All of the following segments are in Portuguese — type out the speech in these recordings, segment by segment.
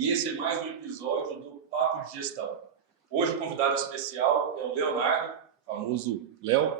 e esse é mais um episódio do Papo de Gestão. Hoje o convidado especial é o Leonardo, famoso Léo,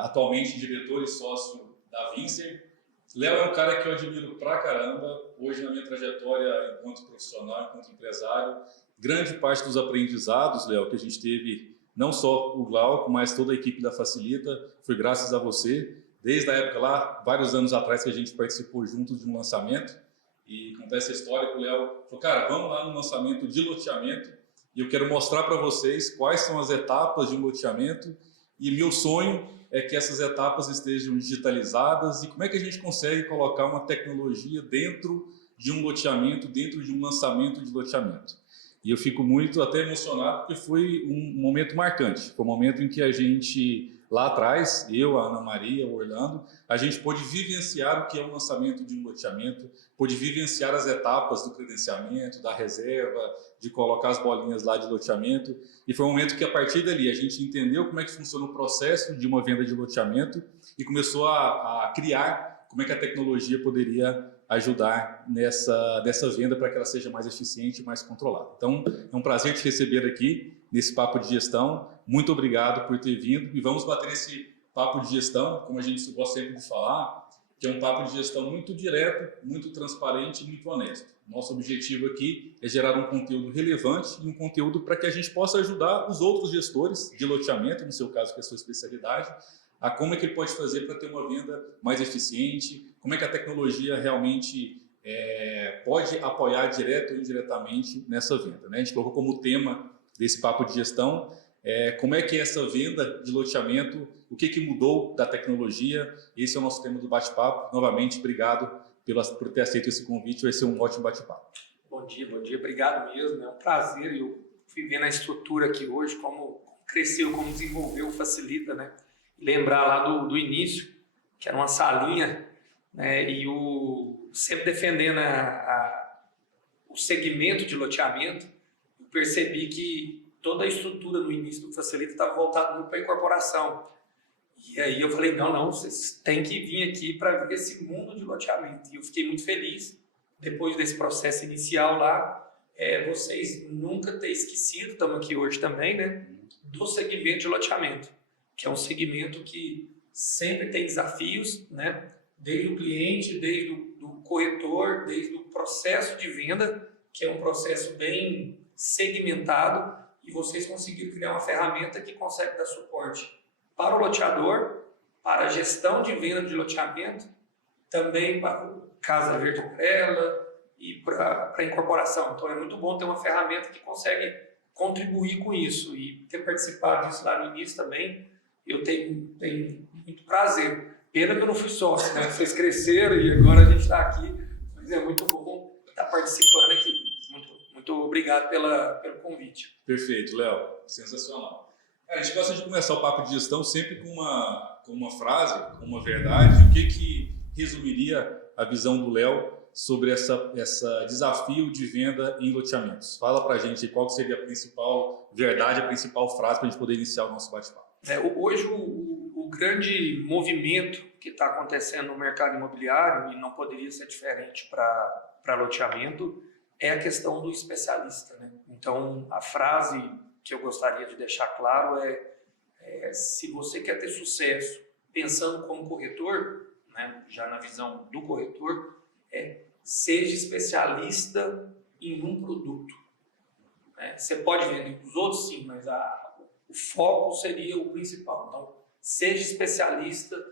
atualmente diretor e sócio da Vincer. Léo é um cara que eu admiro pra caramba, hoje na minha trajetória enquanto profissional, enquanto empresário. Grande parte dos aprendizados, Léo, que a gente teve, não só o Glauco, mas toda a equipe da Facilita, foi graças a você. Desde a época lá, vários anos atrás, que a gente participou juntos de um lançamento. E contar essa história que o Léo falou, cara, vamos lá no lançamento de loteamento e eu quero mostrar para vocês quais são as etapas de um loteamento e meu sonho é que essas etapas estejam digitalizadas e como é que a gente consegue colocar uma tecnologia dentro de um loteamento, dentro de um lançamento de loteamento. E eu fico muito até emocionado porque foi um momento marcante, foi um momento em que a gente, lá atrás, eu, a Ana Maria, o Orlando, a gente pôde vivenciar o que é o lançamento de um loteamento, pôde vivenciar as etapas do credenciamento, da reserva, de colocar as bolinhas lá de loteamento. E foi um momento que, a partir dali, a gente entendeu como é que funciona o processo de uma venda de loteamento e começou a criar como é que a tecnologia poderia ajudar nessa venda para que ela seja mais eficiente e mais controlada. Então, é um prazer te receber aqui nesse Papo de Gestão. Muito obrigado por ter vindo e vamos bater esse papo de gestão, como a gente gosta sempre de falar, que é um papo de gestão muito direto, muito transparente e muito honesto. Nosso objetivo aqui é gerar um conteúdo relevante e um conteúdo para que a gente possa ajudar os outros gestores de loteamento, no seu caso, que é a sua especialidade, a como é que ele pode fazer para ter uma venda mais eficiente, como é que a tecnologia realmente pode apoiar direto ou indiretamente nessa venda. Né? A gente colocou como tema desse papo de gestão como é que é essa venda de loteamento, o que mudou da tecnologia. Esse é o nosso tema do bate-papo. Novamente, obrigado por ter aceito esse convite, vai ser um ótimo bate-papo. Bom dia, obrigado mesmo, é um prazer. Eu fui vendo a estrutura aqui hoje, como cresceu, como desenvolveu o Facilita, né? Lembrar lá do início, que era uma salinha, né? E sempre defendendo o segmento de loteamento, eu percebi que toda a estrutura no início do Facilita estava voltada para a incorporação. E aí eu falei, não, vocês têm que vir aqui para ver esse mundo de loteamento. E eu fiquei muito feliz, depois desse processo inicial lá, vocês nunca ter esquecido, estamos aqui hoje também, né, do segmento de loteamento, que é um segmento que sempre tem desafios, né, desde o cliente, desde o corretor, desde o processo de venda, que é um processo bem segmentado, e vocês conseguiram criar uma ferramenta que consegue dar suporte para o loteador, para a gestão de venda de loteamento, também para o Casa Verde Amarela e para a incorporação. Então é muito bom ter uma ferramenta que consegue contribuir com isso e ter participado disso lá no início também. Eu tenho muito prazer. Pena que eu não fui sócio, né? Vocês cresceram e agora a gente está aqui, mas é muito bom estar participando aqui. Muito obrigado pelo convite. Perfeito, Léo. Sensacional. A gente gosta de começar o papo de gestão sempre com uma frase, com uma verdade. O que resumiria a visão do Léo sobre essa desafio de venda em loteamentos? Fala pra gente qual seria a principal verdade, a principal frase para a gente poder iniciar o nosso bate-papo. Hoje o grande movimento que está acontecendo no mercado imobiliário, e não poderia ser diferente para loteamento, é a questão do especialista, né? Então, a frase que eu gostaria de deixar claro se você quer ter sucesso pensando como corretor, né, já na visão do corretor, seja especialista em um produto. Né? Você pode vender para os outros, sim, mas o foco seria o principal. Então, seja especialista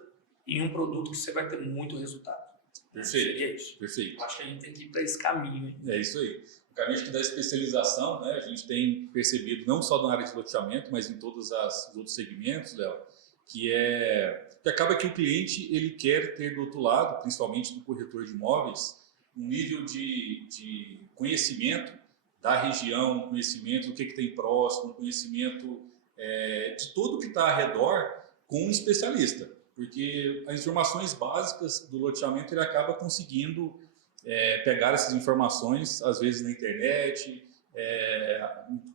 em um produto que você vai ter muito resultado. Perfeito. Seria isso. Perfeito. Acho que a gente tem que ir para esse caminho. Hein? É isso aí. O caminho da especialização, né, a gente tem percebido não só na área de loteamento, mas em todos os outros segmentos, Léo, que acaba que o cliente ele quer ter do outro lado, principalmente do corretor de imóveis, um nível de conhecimento da região, conhecimento do que tem próximo, conhecimento de tudo que está ao redor com um especialista. Porque as informações básicas do loteamento ele acaba conseguindo pegar essas informações, às vezes na internet,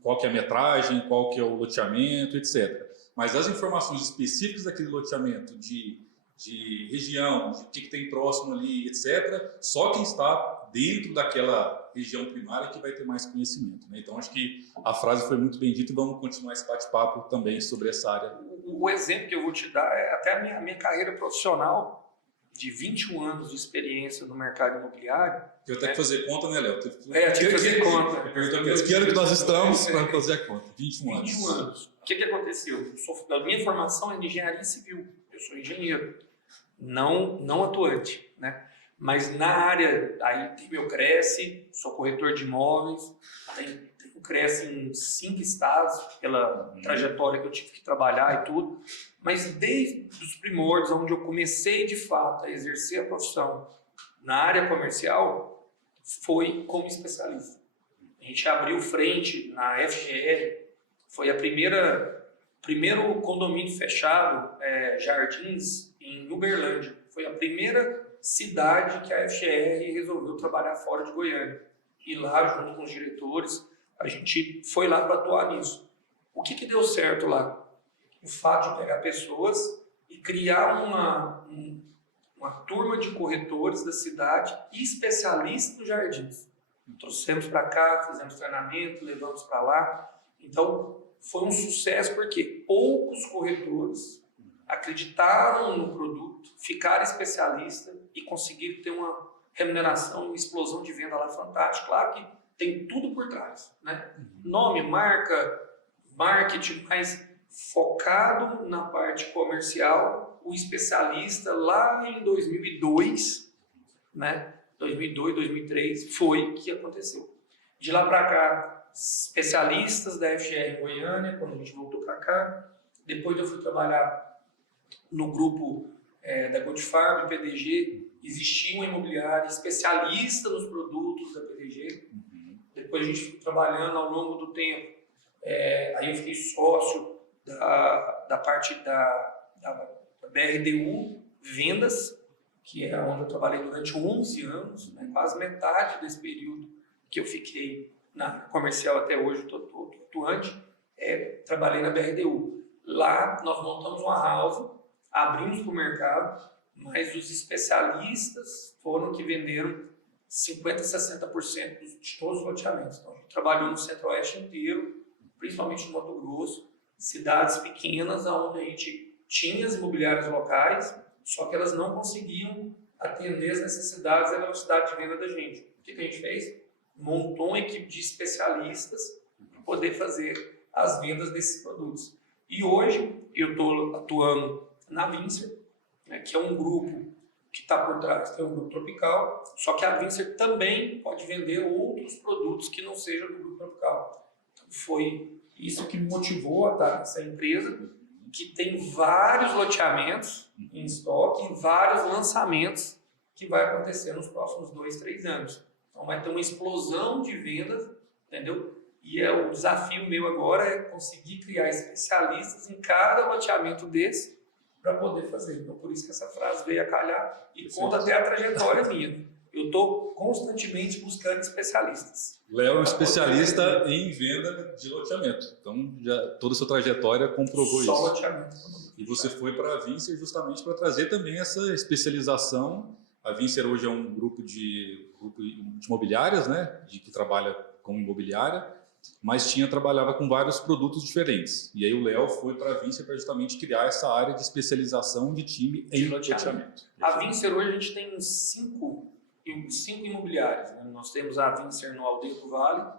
qual que é a metragem, qual que é o loteamento, etc. Mas as informações específicas daquele loteamento, de de região, de o que tem próximo ali, etc. Só quem está dentro daquela região primária que vai ter mais conhecimento, né? Então, acho que a frase foi muito bem dita e vamos continuar esse bate-papo também sobre essa área. O exemplo que eu vou te dar é até a minha carreira profissional, de 21 anos de experiência no mercado imobiliário. Eu tenho que fazer conta, né, Léo? Eu tive que fazer conta. Que ano que nós estamos para fazer a conta? 21 anos. 21 anos. O que aconteceu? A minha formação é de engenharia civil. Eu sou engenheiro, não atuante, né? Mas na área, aí tem meu Cresce, sou corretor de imóveis, tenho Cresce em 5 estados, pela trajetória que eu tive que trabalhar e tudo. Mas desde os primórdios, onde eu comecei de fato a exercer a profissão na área comercial, foi como especialista. A gente abriu frente na FGR, foi a primeiro condomínio fechado, Jardins, em Uberlândia. Foi a primeira cidade que a FGR resolveu trabalhar fora de Goiânia. E lá, junto com os diretores, a gente foi lá para atuar nisso. O que deu certo lá? O fato de pegar pessoas e criar uma turma de corretores da cidade e especialistas nos jardins. Trouxemos para cá, fizemos treinamento, levamos para lá. Então, foi um sucesso porque poucos corretores acreditaram no produto, ficaram especialistas e conseguiram ter uma remuneração, uma explosão de venda lá fantástica. Claro que tem tudo por trás, né? Nome, marca, marketing, mas focado na parte comercial, o especialista lá em 2002, né? 2002, 2003, foi que aconteceu. De lá para cá, especialistas da FGR em Goiânia, quando a gente voltou para cá. Depois eu fui trabalhar no grupo da Goldfarb, PDG, existia uma imobiliária especialista nos produtos da PDG. Depois a gente foi trabalhando ao longo do tempo. Aí eu fiquei sócio da parte da BRDU Vendas, que é onde eu trabalhei durante 11 anos, né? Quase metade desse período que eu fiquei na comercial até hoje, estou atuante, trabalhei na BRDU. Lá nós montamos uma house, abrimos para o mercado, mas os especialistas foram que venderam 50%, 60% de todos os loteamentos. Então, a gente trabalhou no Centro-Oeste inteiro, principalmente no Mato Grosso, cidades pequenas, onde a gente tinha as imobiliárias locais, só que elas não conseguiam atender as necessidades e a velocidade de venda da gente. O que a gente fez? Montou uma equipe de especialistas para poder fazer as vendas desses produtos. E hoje eu estou atuando na Vincer, né, que é um grupo que está por trás, que é um grupo tropical, só que a Vincer também pode vender outros produtos que não sejam do grupo tropical. Então, foi isso que me motivou a estar nessa empresa, que tem vários loteamentos em estoque e vários lançamentos que vai acontecer nos próximos 2, 3 anos. Então vai ter uma explosão de vendas, entendeu? E o desafio meu agora é conseguir criar especialistas em cada loteamento desse para poder fazer. Então por isso que essa frase veio a calhar e conta até a trajetória minha. Eu estou constantemente buscando especialistas. Léo é um especialista em venda de loteamento. Então, toda a sua trajetória comprovou isso. Só loteamento. E você foi para a Vincer justamente para trazer também essa especialização. A Vincer hoje é um grupo de imobiliárias, né? Que trabalha com imobiliária, mas trabalhava com vários produtos diferentes. E aí o Léo foi para a Vincer para justamente criar essa área de especialização de time em loteamento. A Vincer hoje a gente tem 5 imobiliárias, né? Nós temos a Vincer no Aldeia do Vale,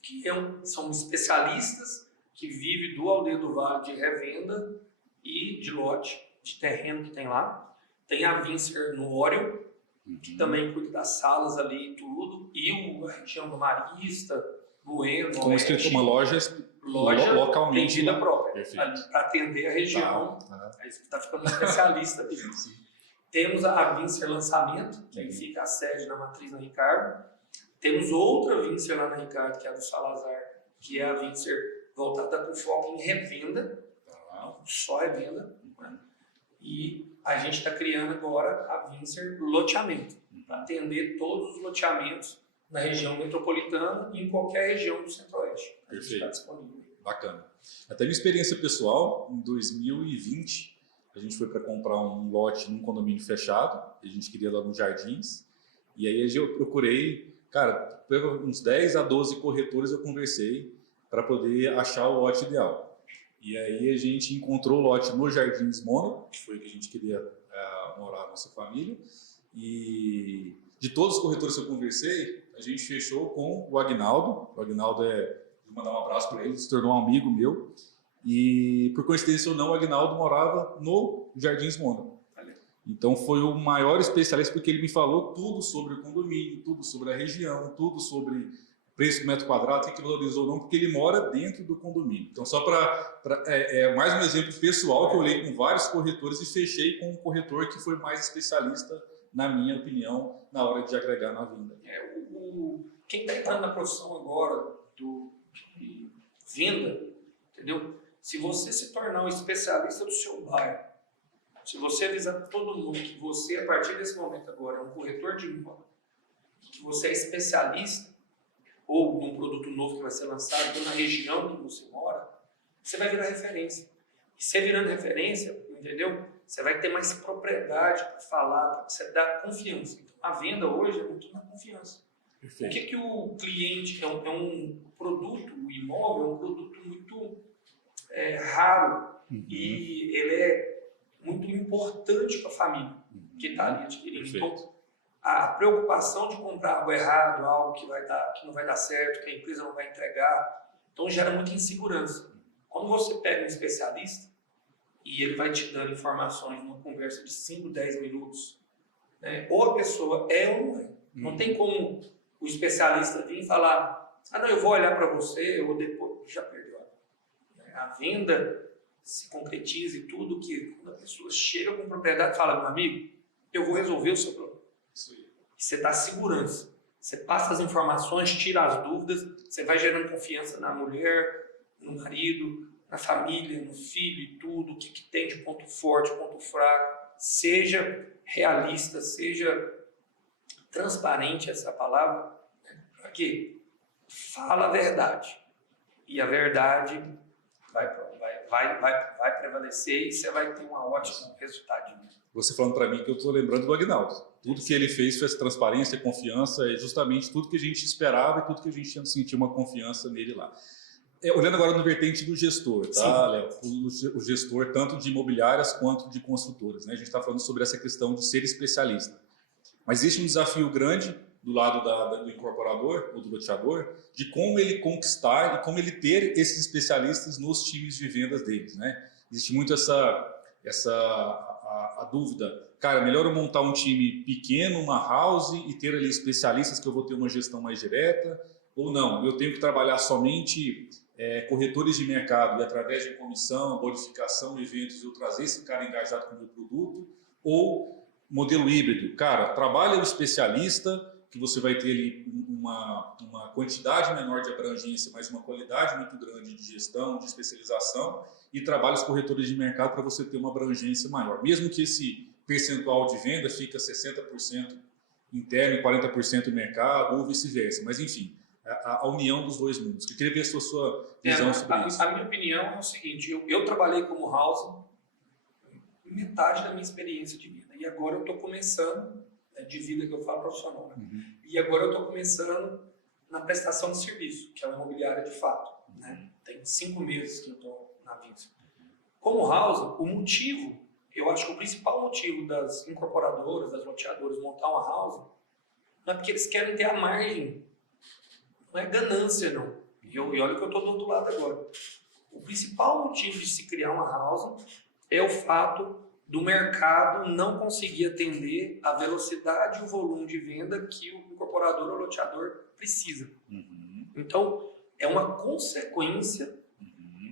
que são especialistas que vivem do Aldeia do Vale de revenda e de lote, de terreno que tem lá. Tem a Vincer no Ório, que também cuida das salas ali e tudo, e a região do Marista, Bueno, com uma loja localmente tem vida própria, para atender a região. Aí você está ficando especialista ali. Temos a Vincer Lançamento, que fica a sede da matriz na Ricardo. Temos outra Vincer lá na Ricardo, que é a do Salazar, que é a Vincer voltada com foco em revenda, só revenda. Né? E a gente está criando agora a Vincer Loteamento, para atender todos os loteamentos na região metropolitana e em qualquer região do Centro-Oeste. Perfeito. Está disponível. Bacana. Até minha experiência pessoal, em 2020, a gente foi para comprar um lote num condomínio fechado, a gente queria lá nos Jardins, e aí eu procurei, cara, uns 10 a 12 corretores eu conversei para poder achar o lote ideal. E aí a gente encontrou o lote no Jardins Mônaco, que foi o que a gente queria morar, nossa família, e de todos os corretores que eu conversei, a gente fechou com o Agnaldo. O Agnaldo vou mandar um abraço para ele, se tornou um amigo meu. E por coincidência ou não, o Agnaldo morava no Jardins Mônaco. Então foi o maior especialista, porque ele me falou tudo sobre o condomínio, tudo sobre a região, tudo sobre preço do metro quadrado, o que valorizou ou não, porque ele mora dentro do condomínio. Então só mais um exemplo pessoal que eu olhei com vários corretores e fechei com um corretor que foi mais especialista, na minha opinião, na hora de agregar na venda. Quem está entrando na profissão agora de venda, entendeu? Se você se tornar um especialista do seu bairro, se você avisar para todo mundo que você, a partir desse momento agora, é um corretor de imóvel, que você é especialista, ou num produto novo que vai ser lançado, ou na região que você mora, você vai virar referência. E você virando referência, entendeu? Você vai ter mais propriedade para falar, para você dar confiança. Então, a venda hoje é muito na confiança. Perfeito. O que o cliente é um produto, o imóvel é um produto muito raro, e ele é muito importante para a família que está ali adquirindo. Perfeito. Então, a preocupação de comprar algo errado, algo que não vai dar certo, que a empresa não vai entregar, então gera muita insegurança. Quando você pega um especialista e ele vai te dando informações numa conversa de 5, 10 minutos, né, ou a pessoa é ou não é. Não tem como o especialista vir e falar, não, eu vou olhar para você, ou depois, já perdeu. A venda se concretiza e tudo que quando a pessoa chega com propriedade e fala, meu amigo, eu vou resolver o seu problema. Isso aí. Você dá segurança, você passa as informações, tira as dúvidas, você vai gerando confiança na mulher, no marido, na família, no filho e tudo, o que tem de ponto forte, ponto fraco. Seja realista, seja transparente, essa palavra, para quê? Fala a verdade. E a verdade vai prevalecer e você vai ter um ótimo resultado. Você falando para mim que eu estou lembrando do Agnaldo. Tudo que ele fez foi essa transparência, confiança, é justamente tudo que a gente esperava e tudo que a gente tinha sentido uma confiança nele lá. Olhando agora no vertente do gestor, tá, Léo? O gestor tanto de imobiliárias quanto de construtoras, né? A gente está falando sobre essa questão de ser especialista. Mas existe um desafio grande do lado do incorporador ou do loteador, de como ele conquistar e como ele ter esses especialistas nos times de vendas deles, né? Existe muito a dúvida, cara, melhor eu montar um time pequeno, uma house e ter ali especialistas que eu vou ter uma gestão mais direta, ou não, eu tenho que trabalhar somente corretores de mercado e através de comissão, bonificação, eventos, eu trazer esse cara engajado com o meu produto, ou modelo híbrido, cara, trabalha o especialista, que você vai ter ali uma quantidade menor de abrangência, mas uma qualidade muito grande de gestão, de especialização, e trabalha os corretores de mercado para você ter uma abrangência maior. Mesmo que esse percentual de venda fica 60% interno e 40% mercado, ou vice-versa. Mas, enfim, a união dos dois mundos. Eu queria ver a sua visão sobre isso. A minha opinião é o seguinte, eu trabalhei como house metade da minha experiência de vida, e agora eu estou começando de vida que eu falo profissional. Né? E agora eu estou começando na prestação de serviço, que é uma imobiliária de fato. Né? Tem 5 meses que eu estou na Vinci. Como house, o motivo, eu acho que o principal motivo das incorporadoras, das loteadoras montar uma house, não é porque eles querem ter a margem, não é ganância não. E olha que eu estou do outro lado agora. O principal motivo de se criar uma house é o fato do mercado não conseguir atender a velocidade e o volume de venda que o incorporador ou loteador precisa. Então, é uma consequência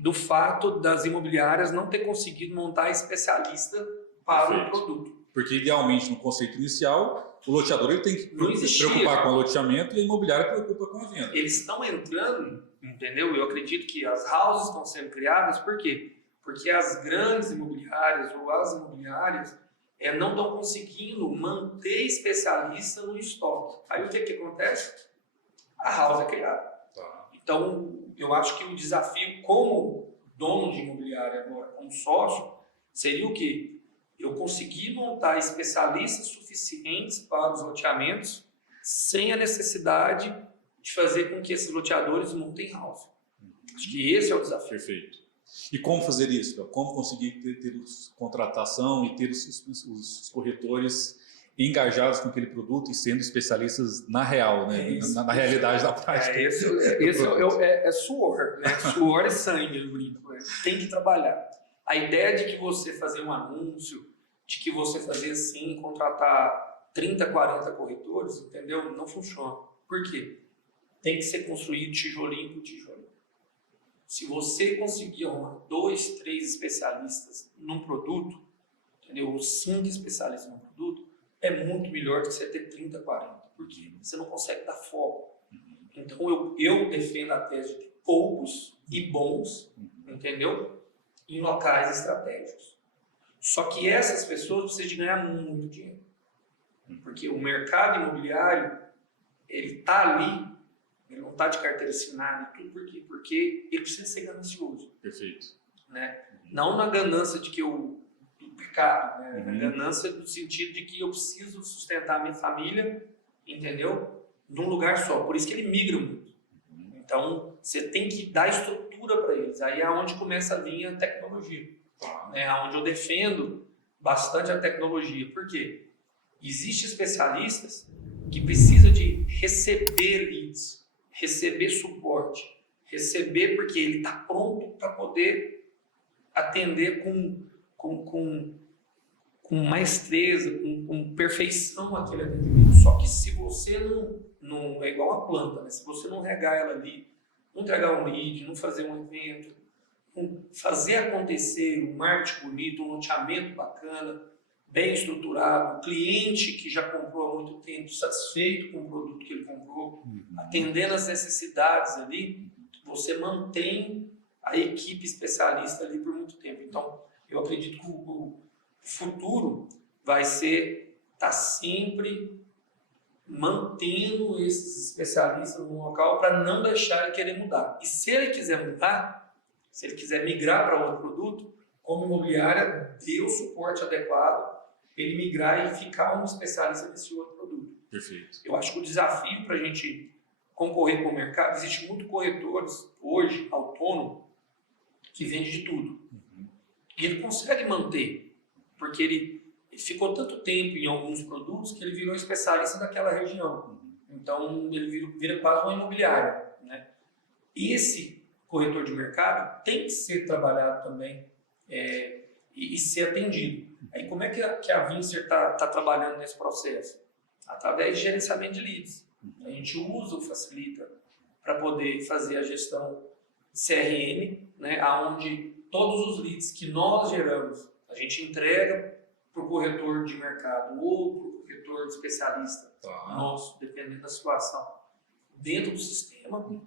do fato das imobiliárias não ter conseguido montar especialista para o produto. Porque, idealmente, no conceito inicial, o loteador ele tem que se preocupar com o loteamento e a imobiliária preocupa com a venda. Eles estão entrando, entendeu? Eu acredito que as houses estão sendo criadas, por quê? Porque as grandes imobiliárias ou as imobiliárias não estão conseguindo manter especialista no estoque. Aí o que acontece? A house é criada. Então, eu acho que o desafio como dono de imobiliária agora, como sócio, Seria o quê? Eu conseguir montar especialistas suficientes para os loteamentos sem a necessidade de fazer com que esses loteadores montem house. Acho que esse é o desafio. Perfeito. E como fazer isso? Léo? Como conseguir ter contratação e ter os corretores engajados com aquele produto e sendo especialistas na real, né? Na realidade da prática. É suor, né? Suor e sangue, eu brinco. Tem que trabalhar. A ideia de que você fazer um anúncio, de que você fazer assim, contratar 30, 40 corretores, entendeu? Não funciona. Por quê? Tem que ser construído tijolinho por tijolinho. Se você conseguir arrumar 2, 3 especialistas num produto, entendeu? Ou 5 especialistas num produto, é muito melhor do que você ter 30, 40. Por quê? Você não consegue dar foco. Então eu defendo a tese de poucos e bons, entendeu? Em locais estratégicos. Só que essas pessoas precisam de ganhar muito dinheiro. Porque o mercado imobiliário, ele está ali, ele não está de carteira assinada e tudo. Por quê? Porque ele precisa ser ganancioso. Perfeito. Né? Não na ganância de que do pecado, né? Na ganância no sentido de que eu preciso sustentar a minha família, entendeu? Num lugar só. Por isso que ele migra muito. Então, você tem que dar estrutura para eles. Aí é onde começa a vir a tecnologia. É onde eu defendo bastante a tecnologia. Por quê? Existem especialistas que precisam de receber leads, receber suporte, receber porque ele está pronto para poder atender com maestreza, com perfeição aquele atendimento. Só que se você não é igual a planta, né? Se você não regar ela ali, não entregar um lead, não fazer um evento, fazer acontecer um marketing bonito, um loteamento bacana, bem estruturado, o cliente que já comprou há muito tempo, satisfeito com o produto que ele comprou, atendendo as necessidades ali, você mantém a equipe especialista ali por muito tempo. Então, eu acredito que o futuro vai ser estar sempre mantendo esses especialistas no local para não deixar ele querer mudar. E se ele quiser mudar, se ele quiser migrar para outro produto, como imobiliária, dê o suporte adequado para ele migrar e ficar um especialista nesse outro produto. Perfeito. Eu acho que o desafio para a gente concorrer com o mercado, existe muito corretores hoje, autônomo, que vende de tudo. E ele consegue manter, porque ele ficou tanto tempo em alguns produtos que ele virou especialista daquela região. Então, ele vira quase uma imobiliária. Né? E esse corretor de mercado tem que ser trabalhado também e ser atendido. Aí, como é que a Vincer está trabalhando nesse processo? Através de gerenciamento de leads. A gente usa o Facilita para poder fazer a gestão CRM, né, onde todos os leads que nós geramos, a gente entrega para o corretor de mercado ou para o corretor especialista nosso, dependendo da situação, dentro do sistema.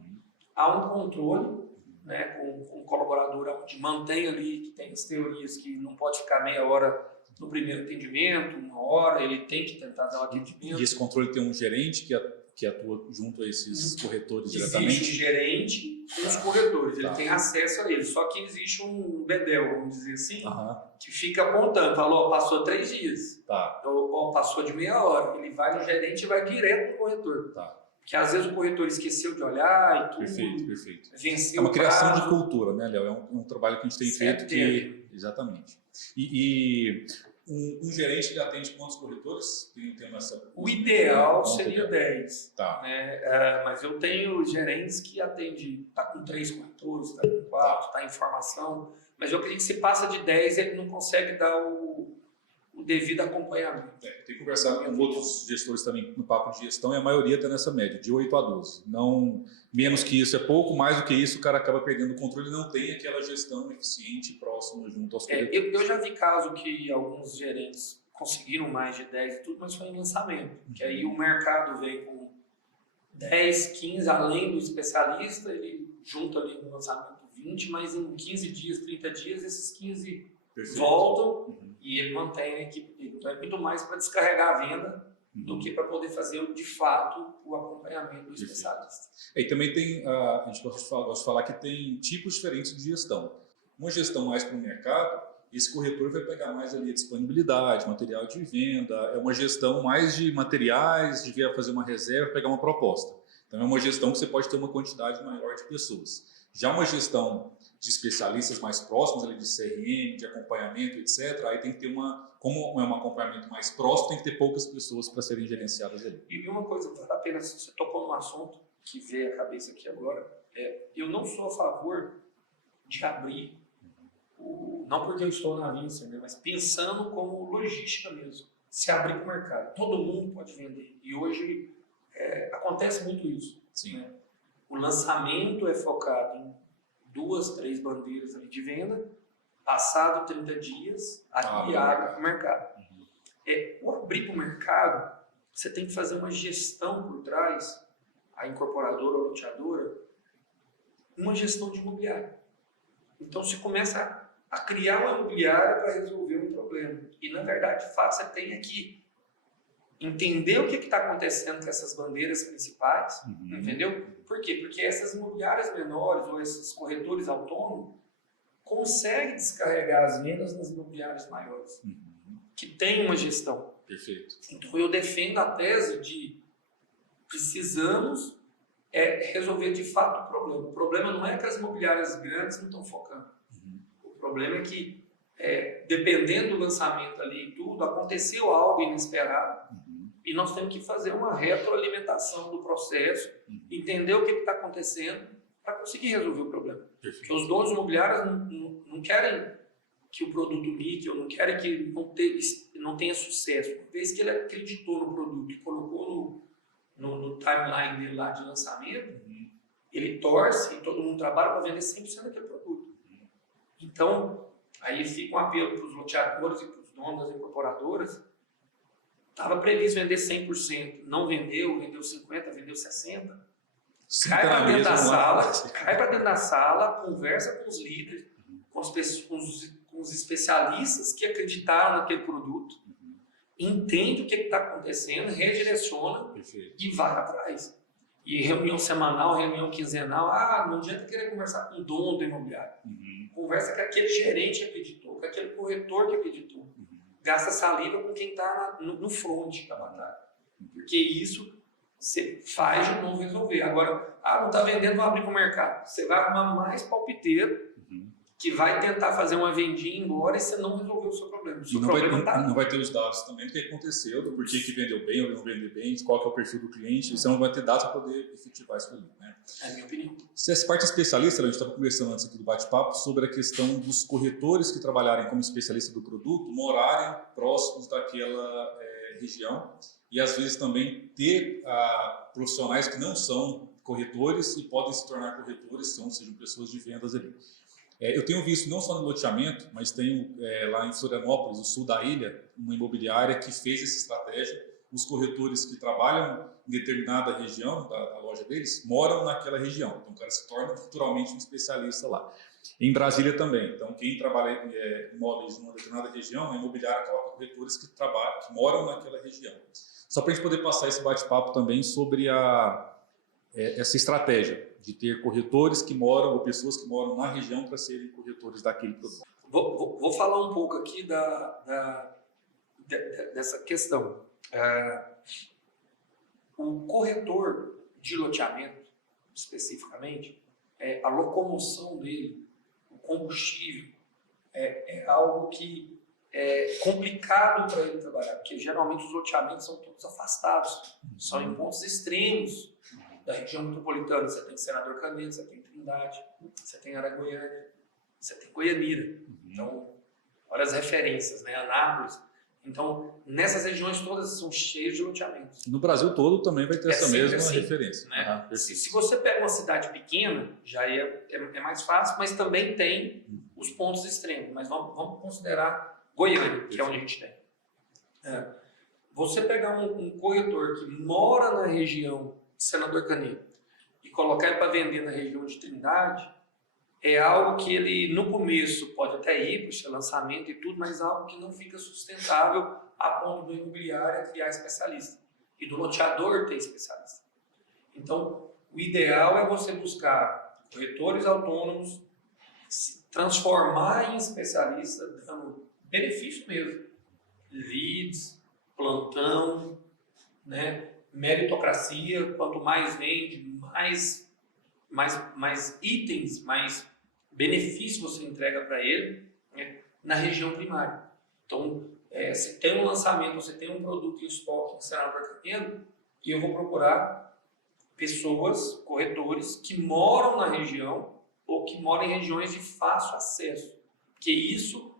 Há um controle, né, com um colaborador onde mantém ali, que tem as teorias que não pode ficar meia hora no primeiro atendimento, 1 hora, ele tem que tentar dar o atendimento. E esse controle tem um gerente que atua junto a esses corretores diretamente? Existe um gerente e os corretores, ele tem acesso a eles, só que existe um bedel, vamos dizer assim, que fica apontando, falou, passou 3 dias, ou passou de meia hora, ele vai no gerente e vai direto no corretor. Porque às vezes o corretor esqueceu de olhar e tudo. Perfeito. Venceu é uma criação de cultura, né, Léo? É um trabalho que a gente tem feito que... Exatamente. E um gerente ele atende quantos corretores? O ideal seria 10. Né? Mas eu tenho gerentes que atendem, está com 3 corretores, está com 4, está em formação. Mas eu acredito que se passa de 10, ele não consegue dar o devido acompanhamento. Tem conversado com outros gestores também no papo de gestão e a maioria está nessa média, de 8 a 12. Não, menos que isso é pouco, mais do que isso o cara acaba perdendo o controle e não tem aquela gestão eficiente próxima junto aos corretores. Eu já vi caso que alguns gerentes conseguiram mais de 10 e tudo, mas foi em lançamento. Que aí o mercado vem com 10, 15, além do especialista, ele junta ali no lançamento 20, mas em 15 dias, 30 dias, esses 15 voltam e ele mantém a equipe dele. Então é muito mais para descarregar a venda do que para poder fazer de fato o acompanhamento do especialista. E também tem, a gente gosta de falar que tem tipos diferentes de gestão. Uma gestão mais para o mercado esse corretor vai pegar mais ali a disponibilidade, material de venda, é uma gestão mais de materiais, devia fazer uma reserva, pegar uma proposta. Então é uma gestão que você pode ter uma quantidade maior de pessoas. Já uma gestão de especialistas mais próximos, ali de CRM, de acompanhamento, etc., aí tem que ter como é um acompanhamento mais próximo, tem que ter poucas pessoas para serem gerenciadas ali. E uma coisa, vale a pena, você tocou num assunto que veio à cabeça aqui agora, eu não sou a favor de abrir, não porque eu estou na Vincer, né, mas pensando como logística mesmo, se abrir para o mercado. Todo mundo pode vender. E hoje acontece muito isso. Sim. Né? O lançamento é focado em 2, 3 bandeiras ali de venda, passado 30 dias, aqui abre para o mercado. O abrir para o mercado, você tem que fazer uma gestão por trás, a incorporadora ou loteadora, uma gestão de imobiliário. Então, você começa a criar uma imobiliária para resolver um problema. E, na verdade, de fato, você tem que entender o que está acontecendo com essas bandeiras principais, entendeu? Por quê? Porque essas imobiliárias menores ou esses corretores autônomos conseguem descarregar as vendas nas imobiliárias maiores, que tem uma gestão. Perfeito. Então, eu defendo a tese de precisamos resolver de fato o problema. O problema não é que as imobiliárias grandes não estão focando. O problema é que, dependendo do lançamento ali e tudo, aconteceu algo inesperado e nós temos que fazer uma retroalimentação do processo, entender o que está acontecendo para conseguir resolver o problema. Perfeito. Porque os donos imobiliários não querem que o produto ligue, ou não querem que não tenha sucesso. Uma vez que ele acreditou no produto e colocou no timeline dele lá de lançamento, ele torce e todo mundo trabalha para vender 100% daquele produto. Então, aí fica um apelo para os loteadores e para os donos das incorporadoras. Estava previsto vender 100%, não vendeu 50%, vendeu 60%. Cai para dentro da sala, conversa com os líderes, com os especialistas que acreditaram naquele produto, entende o que está acontecendo, redireciona. Perfeito. E vai atrás. E reunião semanal, reunião quinzenal, não adianta querer conversar com o dono do imobiliário. Conversa com aquele gerente que acreditou, com aquele corretor que acreditou. Gasta saliva com quem está no front da batalha. Porque isso você faz de novo resolver. Agora, não está vendendo, vai abrir para o mercado. Você vai arrumar mais palpiteiro que vai tentar fazer uma vendinha embora e você não resolveu o seu problema. O seu não vai ter os dados também do que aconteceu, do porquê que vendeu bem ou não vendeu bem, qual que é o perfil do cliente. Você não vai ter dados para poder efetivar isso ali. Né? É a minha opinião. Essa parte especialista, a gente estava conversando antes aqui do bate-papo sobre a questão dos corretores que trabalharem como especialista do produto, morarem próximos daquela região e às vezes também ter profissionais que não são corretores e podem se tornar corretores, sejam pessoas de vendas ali. Eu tenho visto não só no loteamento, mas tenho lá em Florianópolis, no sul da ilha, uma imobiliária que fez essa estratégia. Os corretores que trabalham em determinada região da loja deles moram naquela região. Então o cara se torna naturalmente um especialista lá. Em Brasília também. Então quem trabalha em imóveis numa determinada região, a imobiliária coloca corretores que moram naquela região. Só para a gente poder passar esse bate-papo também sobre essa estratégia de ter corretores que moram ou pessoas que moram na região para serem corretores daquele produto. Vou falar um pouco aqui dessa questão. O corretor de loteamento, especificamente, a locomoção dele, o combustível, é algo que é complicado para ele trabalhar, porque geralmente os loteamentos são todos afastados, são em pontos extremos da região metropolitana. Você tem Senador Canedo, você tem Trindade, você tem Araguaiana, você tem Goianira. Então, olha as referências, né? Anápolis. Então, nessas regiões todas são cheias de loteamentos. No Brasil todo também vai ter essa mesma referência. Né? Se você pega uma cidade pequena, já é mais fácil, mas também tem os pontos extremos. Mas vamos considerar Goiânia, que é onde a gente tem. Você pegar um corretor que mora na região de Senador Canedo e colocar ele para vender na região de Trindade, é algo que ele, no começo, pode até ir para o seu lançamento e tudo, mas algo que não fica sustentável a ponto do imobiliário criar especialista e do loteador ter especialista. Então, o ideal é você buscar corretores autônomos se transformar em especialista dando benefício mesmo. Leads, plantão, né? Meritocracia, quanto mais vende, mais itens, mais benefícios você entrega para ele, né? Na região primária. Então, se tem um lançamento, você tem um produto em estoque, que será mercadinho, e eu vou procurar pessoas, corretores, que moram na região ou que moram em regiões de fácil acesso. Porque isso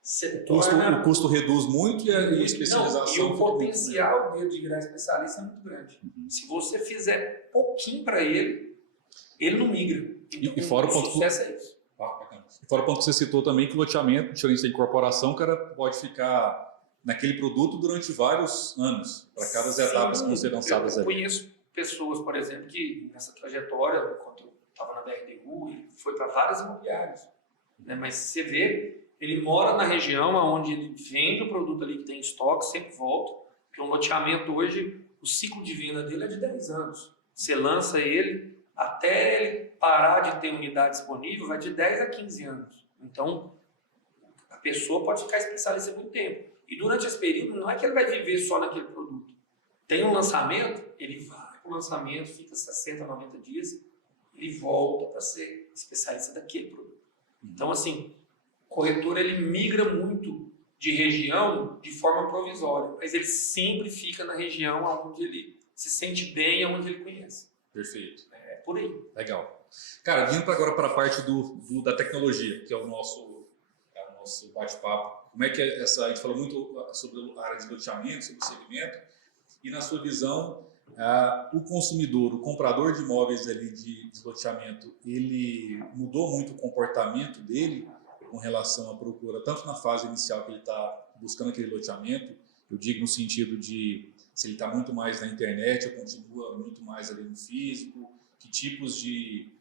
se torna... O custo reduz muito e a especialização... Não, e o potencial dele de virar especialista é muito grande. Se você fizer pouquinho para ele, ele não migra. Então, e fora o ponto... sucesso é isso. Fora o ponto que você citou também, que o loteamento, diferente da incorporação, o cara pode ficar naquele produto durante vários anos, para cada etapas que vão ser lançadas eu ali. conheço pessoas, por exemplo, que nessa trajetória, quando eu estava na BRDU, ele foi para várias imobiliárias, né? Mas você vê, ele mora na região onde ele vende o produto ali que tem estoque, sempre volta, porque um loteamento hoje, o ciclo de venda dele é de 10 anos. Você lança ele, até ele parar de ter unidade disponível, vai de 10 a 15 anos. Então, a pessoa pode ficar especialista muito tempo. E durante esse período, não é que ele vai viver só naquele produto. Tem um lançamento, ele vai para o lançamento, fica 60, 90 dias, ele volta para ser especialista daquele produto. Então, assim, o corretor ele migra muito de região de forma provisória, mas ele sempre fica na região onde ele se sente bem, onde ele conhece. Perfeito. É por aí. Legal. Cara, vindo agora para a parte da tecnologia, que é o nosso bate-papo. Como é que a gente falou muito sobre a área de loteamento, sobre o segmento, e na sua visão, o consumidor, o comprador de imóveis ali de loteamento, ele mudou muito o comportamento dele com relação à procura, tanto na fase inicial que ele está buscando aquele loteamento, eu digo no sentido de se ele está muito mais na internet ou continua muito mais ali no físico, que tipos de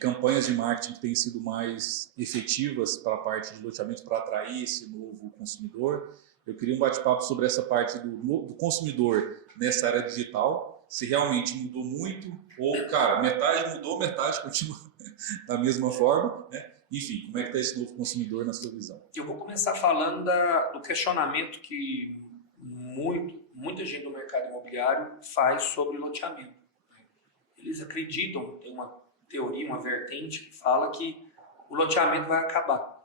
campanhas de marketing que têm sido mais efetivas para a parte de loteamento para atrair esse novo consumidor. Eu queria um bate-papo sobre essa parte do consumidor nessa área digital, se realmente mudou muito ou, cara, metade mudou, metade continua da mesma forma, né? Enfim, como é que está esse novo consumidor na sua visão? Eu vou começar falando do questionamento que muita gente do mercado imobiliário faz sobre loteamento. Eles acreditam, tem uma teoria, uma vertente que fala que o loteamento vai acabar.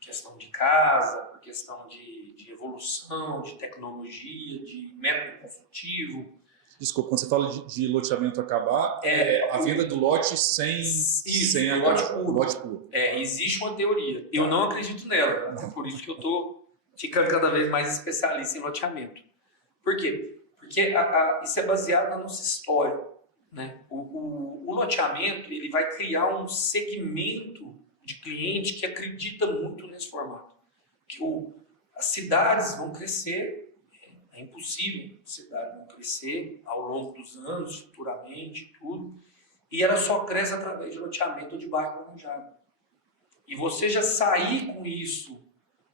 Questão de casa, por questão de evolução, de tecnologia, de método construtivo. Desculpa, quando você fala de loteamento acabar, a venda do lote sem a lote puro. Existe uma teoria. Eu não acredito nela. É por isso que eu estou ficando cada vez mais especialista em loteamento. Por quê? Porque isso é baseado na nossa história, né? O loteamento ele vai criar um segmento de cliente que acredita muito nesse formato. Que as cidades vão crescer, é impossível as cidades vão crescer ao longo dos anos, futuramente, tudo, e ela só cresce através de loteamento ou de bairro planejado. E você já sair com isso,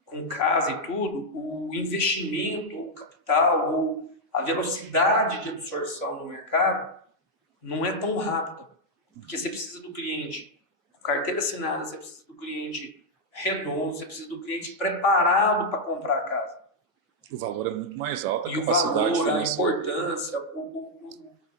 com casa e tudo, o investimento, o capital, ou a velocidade de absorção no mercado não é tão rápida, porque você precisa do cliente com carteira assinada, você precisa do cliente redondo, você precisa do cliente preparado para comprar a casa. O valor é muito mais alto, a e capacidade o valor, a financeira. importância,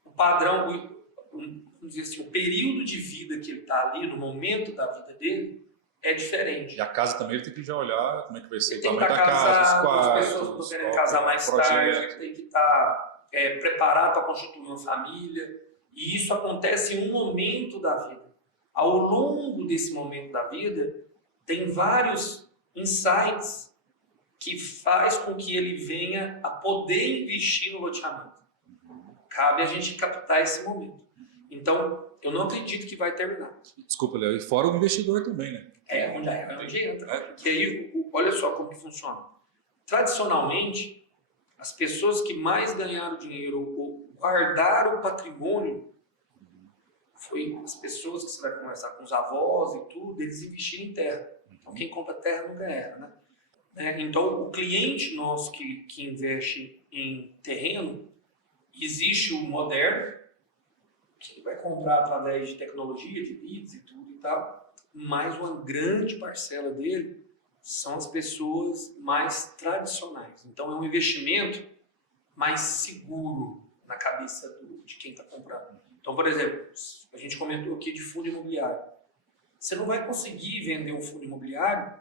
o padrão, vamos dizer assim, o período de vida que ele está ali, no momento da vida dele, é diferente. E a casa também ele tem que já olhar como é que vai ser o Tem que tamanho estar da casa, os casado, quartos, as pessoas estão querendo casar mais tarde, tem que estar preparado para constituir uma família. E isso acontece em um momento da vida. Ao longo desse momento da vida, tem vários insights que faz com que ele venha a poder investir no loteamento. Cabe a gente captar esse momento. Então, eu não acredito que vai terminar. Desculpa, Léo, e fora o investidor também, né? Onde entra. Porque aí, olha só como que funciona. Tradicionalmente, as pessoas que mais ganharam dinheiro ou guardaram o patrimônio foi as pessoas que você vai conversar com os avós e tudo, eles investiram em terra. Então, quem compra terra nunca erra, né? Então, o cliente nosso que investe em terreno, existe o moderno, que vai comprar através de tecnologia, de leads e tudo e tal, mas uma grande parcela dele são as pessoas mais tradicionais. Então, é um investimento mais seguro na cabeça de quem está comprando. Então, por exemplo, a gente comentou aqui de fundo imobiliário. Você não vai conseguir vender um fundo imobiliário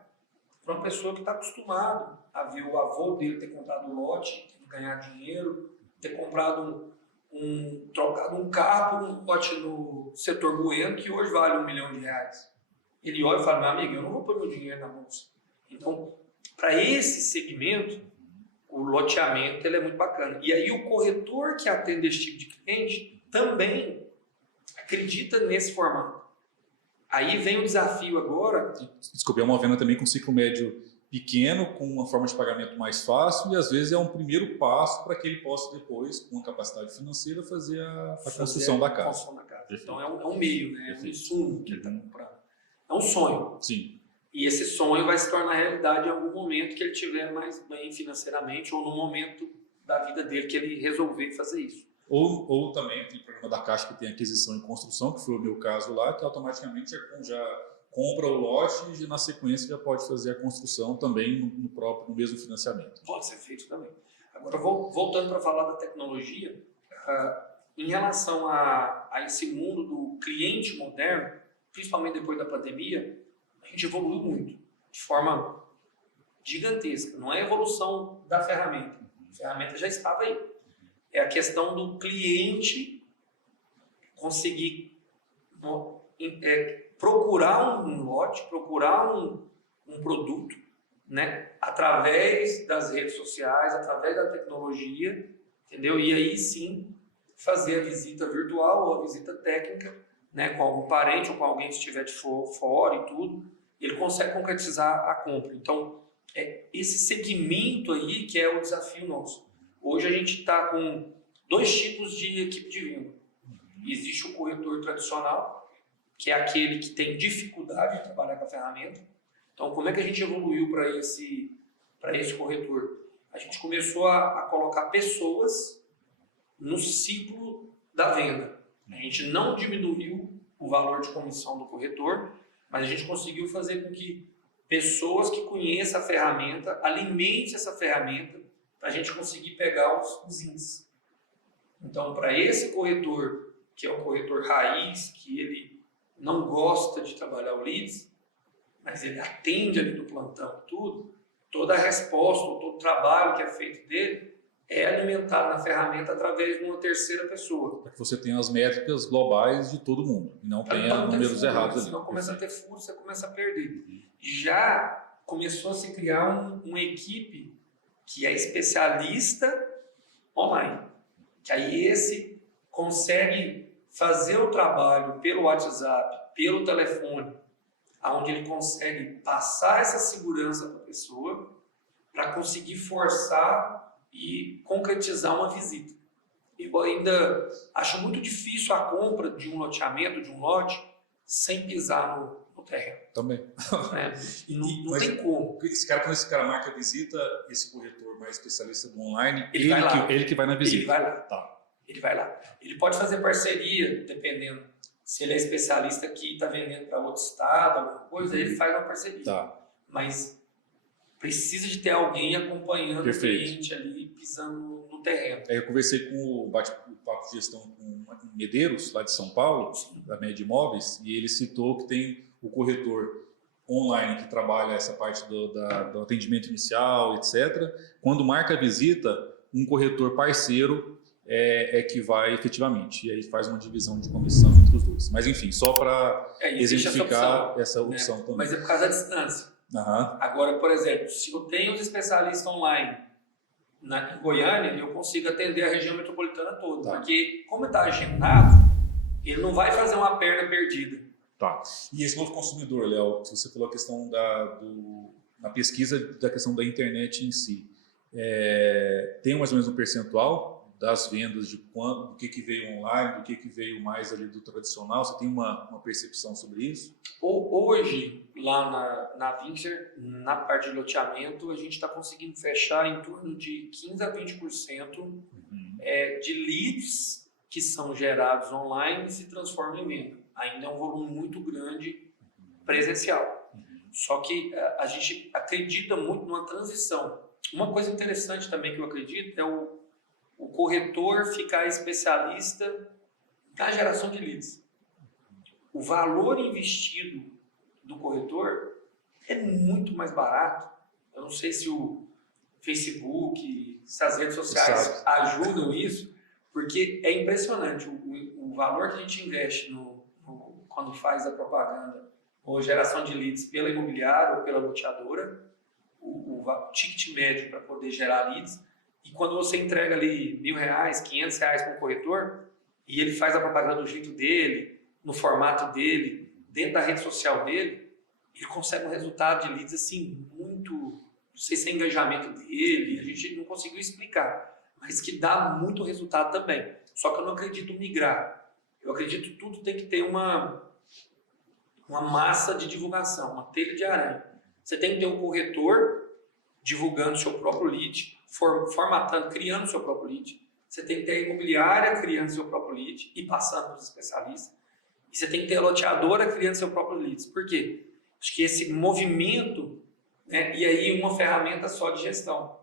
para uma pessoa que está acostumado a ver o avô dele ter comprado um lote, ter ganhar dinheiro, ter comprado trocado um carro por um lote no setor Bueno que hoje vale R$1 milhão. Ele olha e fala, meu amigo, eu não vou pôr meu dinheiro na bolsa. Então, para esse segmento, o loteamento ele é muito bacana. E aí o corretor que atende esse tipo de cliente também acredita nesse formato. Aí vem o desafio agora. Desculpe, é uma venda também com ciclo médio pequeno, com uma forma de pagamento mais fácil e às vezes é um primeiro passo para que ele possa depois, com a capacidade financeira, fazer a construção da casa. Então é um meio, né? É um insumo que ele está comprando. É um sonho. Sim. E esse sonho vai se tornar realidade em algum momento que ele estiver mais bem financeiramente ou no momento da vida dele que ele resolver fazer isso. Ou também tem o programa da Caixa que tem aquisição e construção, que foi o meu caso lá, que automaticamente já compra o lote e na sequência já pode fazer a construção também no mesmo financiamento. Pode ser feito também. Agora, voltando para falar da tecnologia, em relação a esse mundo do cliente moderno, principalmente depois da pandemia, a gente evoluiu muito, de forma gigantesca. Não é a evolução da ferramenta. A ferramenta já estava aí. É a questão do cliente conseguir procurar um lote, procurar um produto, né, através das redes sociais, através da tecnologia, entendeu? E aí sim fazer a visita virtual ou a visita técnica, né, com algum parente ou com alguém que estiver de fora e tudo, ele consegue concretizar a compra. Então, é esse segmento aí que é o desafio nosso. Hoje a gente está com 2 tipos de equipe de venda. Existe o corretor tradicional, que é aquele que tem dificuldade de trabalhar com a ferramenta. Então, como é que a gente evoluiu para esse corretor? A gente começou a colocar pessoas no ciclo da venda. A gente não diminuiu o valor de comissão do corretor, mas a gente conseguiu fazer com que pessoas que conheçam a ferramenta alimentem essa ferramenta para a gente conseguir pegar os índices. Então, para esse corretor, que é um corretor raiz, que ele não gosta de trabalhar o leads, mas ele atende ali no plantão tudo, toda a resposta, todo o trabalho que é feito dele é alimentado na ferramenta através de uma terceira pessoa. Para que você tenha as métricas globais de todo mundo e não tenha números errados ali. Senão começa a ter furo, você começa a perder. Já começou a se criar uma equipe que é especialista online. Que aí esse consegue fazer o trabalho pelo WhatsApp, pelo telefone, onde ele consegue passar essa segurança para a pessoa para conseguir forçar e concretizar uma visita. Eu ainda acho muito difícil a compra de um loteamento, de um lote, sem pisar no terreno. Também. Não tem como. Quando esse cara marca a visita, esse corretor mais especialista do online, ele que vai na visita. Ele vai lá. Tá. Ele vai lá. Ele pode fazer parceria, dependendo. Se ele é especialista aqui e está vendendo para outro estado, alguma coisa, ele faz uma parceria. Tá. Mas precisa de ter alguém acompanhando Perfeito. o cliente ali, pisando no terreno. Eu conversei com o bate-papo de gestão com o Medeiros, lá de São Paulo, da Média Imóveis, e ele citou que tem o corretor online que trabalha essa parte do atendimento inicial, etc. Quando marca a visita, um corretor parceiro é que vai efetivamente. E aí faz uma divisão de comissão entre os dois. Mas enfim, só para exemplificar essa opção também. Mas é por causa da distância. Uhum. Agora, por exemplo, se eu tenho os especialistas online em Goiânia, eu consigo atender a região metropolitana toda. Tá. Porque, como está agendado, ele não vai fazer uma perna perdida. Tá. E esse novo consumidor, Léo, se você falou a questão na pesquisa da questão da internet em si, tem mais ou menos um percentual das vendas do que veio online, do que veio mais ali do tradicional? Você tem uma percepção sobre isso? Hoje, lá na Vincer, na parte de loteamento, a gente está conseguindo fechar em torno de 15% a 20% de leads que são gerados online e se transformam em venda. Ainda é um volume muito grande presencial. Só que a gente acredita muito numa transição. Uma coisa interessante também que eu acredito é o corretor ficar especialista na geração de leads. O valor investido do corretor é muito mais barato. Eu não sei se o Facebook, se as redes sociais ajudam isso, porque é impressionante o valor que a gente investe quando faz a propaganda ou geração de leads pela imobiliária ou pela loteadora, o ticket médio para poder gerar leads, e quando você entrega ali R$1.000, R$500 para o corretor, e ele faz a propaganda do jeito dele, no formato dele, dentro da rede social dele, ele consegue um resultado de leads assim, muito, não sei se é engajamento dele, a gente não conseguiu explicar, mas que dá muito resultado também. Só que eu não acredito migrar. Eu acredito que tudo tem que ter uma massa de divulgação, uma teia de aranha. Você tem que ter um corretor divulgando o seu próprio lead, formatando, criando o seu próprio lead. Você tem que ter a imobiliária criando o seu próprio lead e passando para os especialistas. E você tem que ter a loteadora criando seu próprio leads. Por quê? Acho que esse movimento, né, e aí uma ferramenta só de gestão.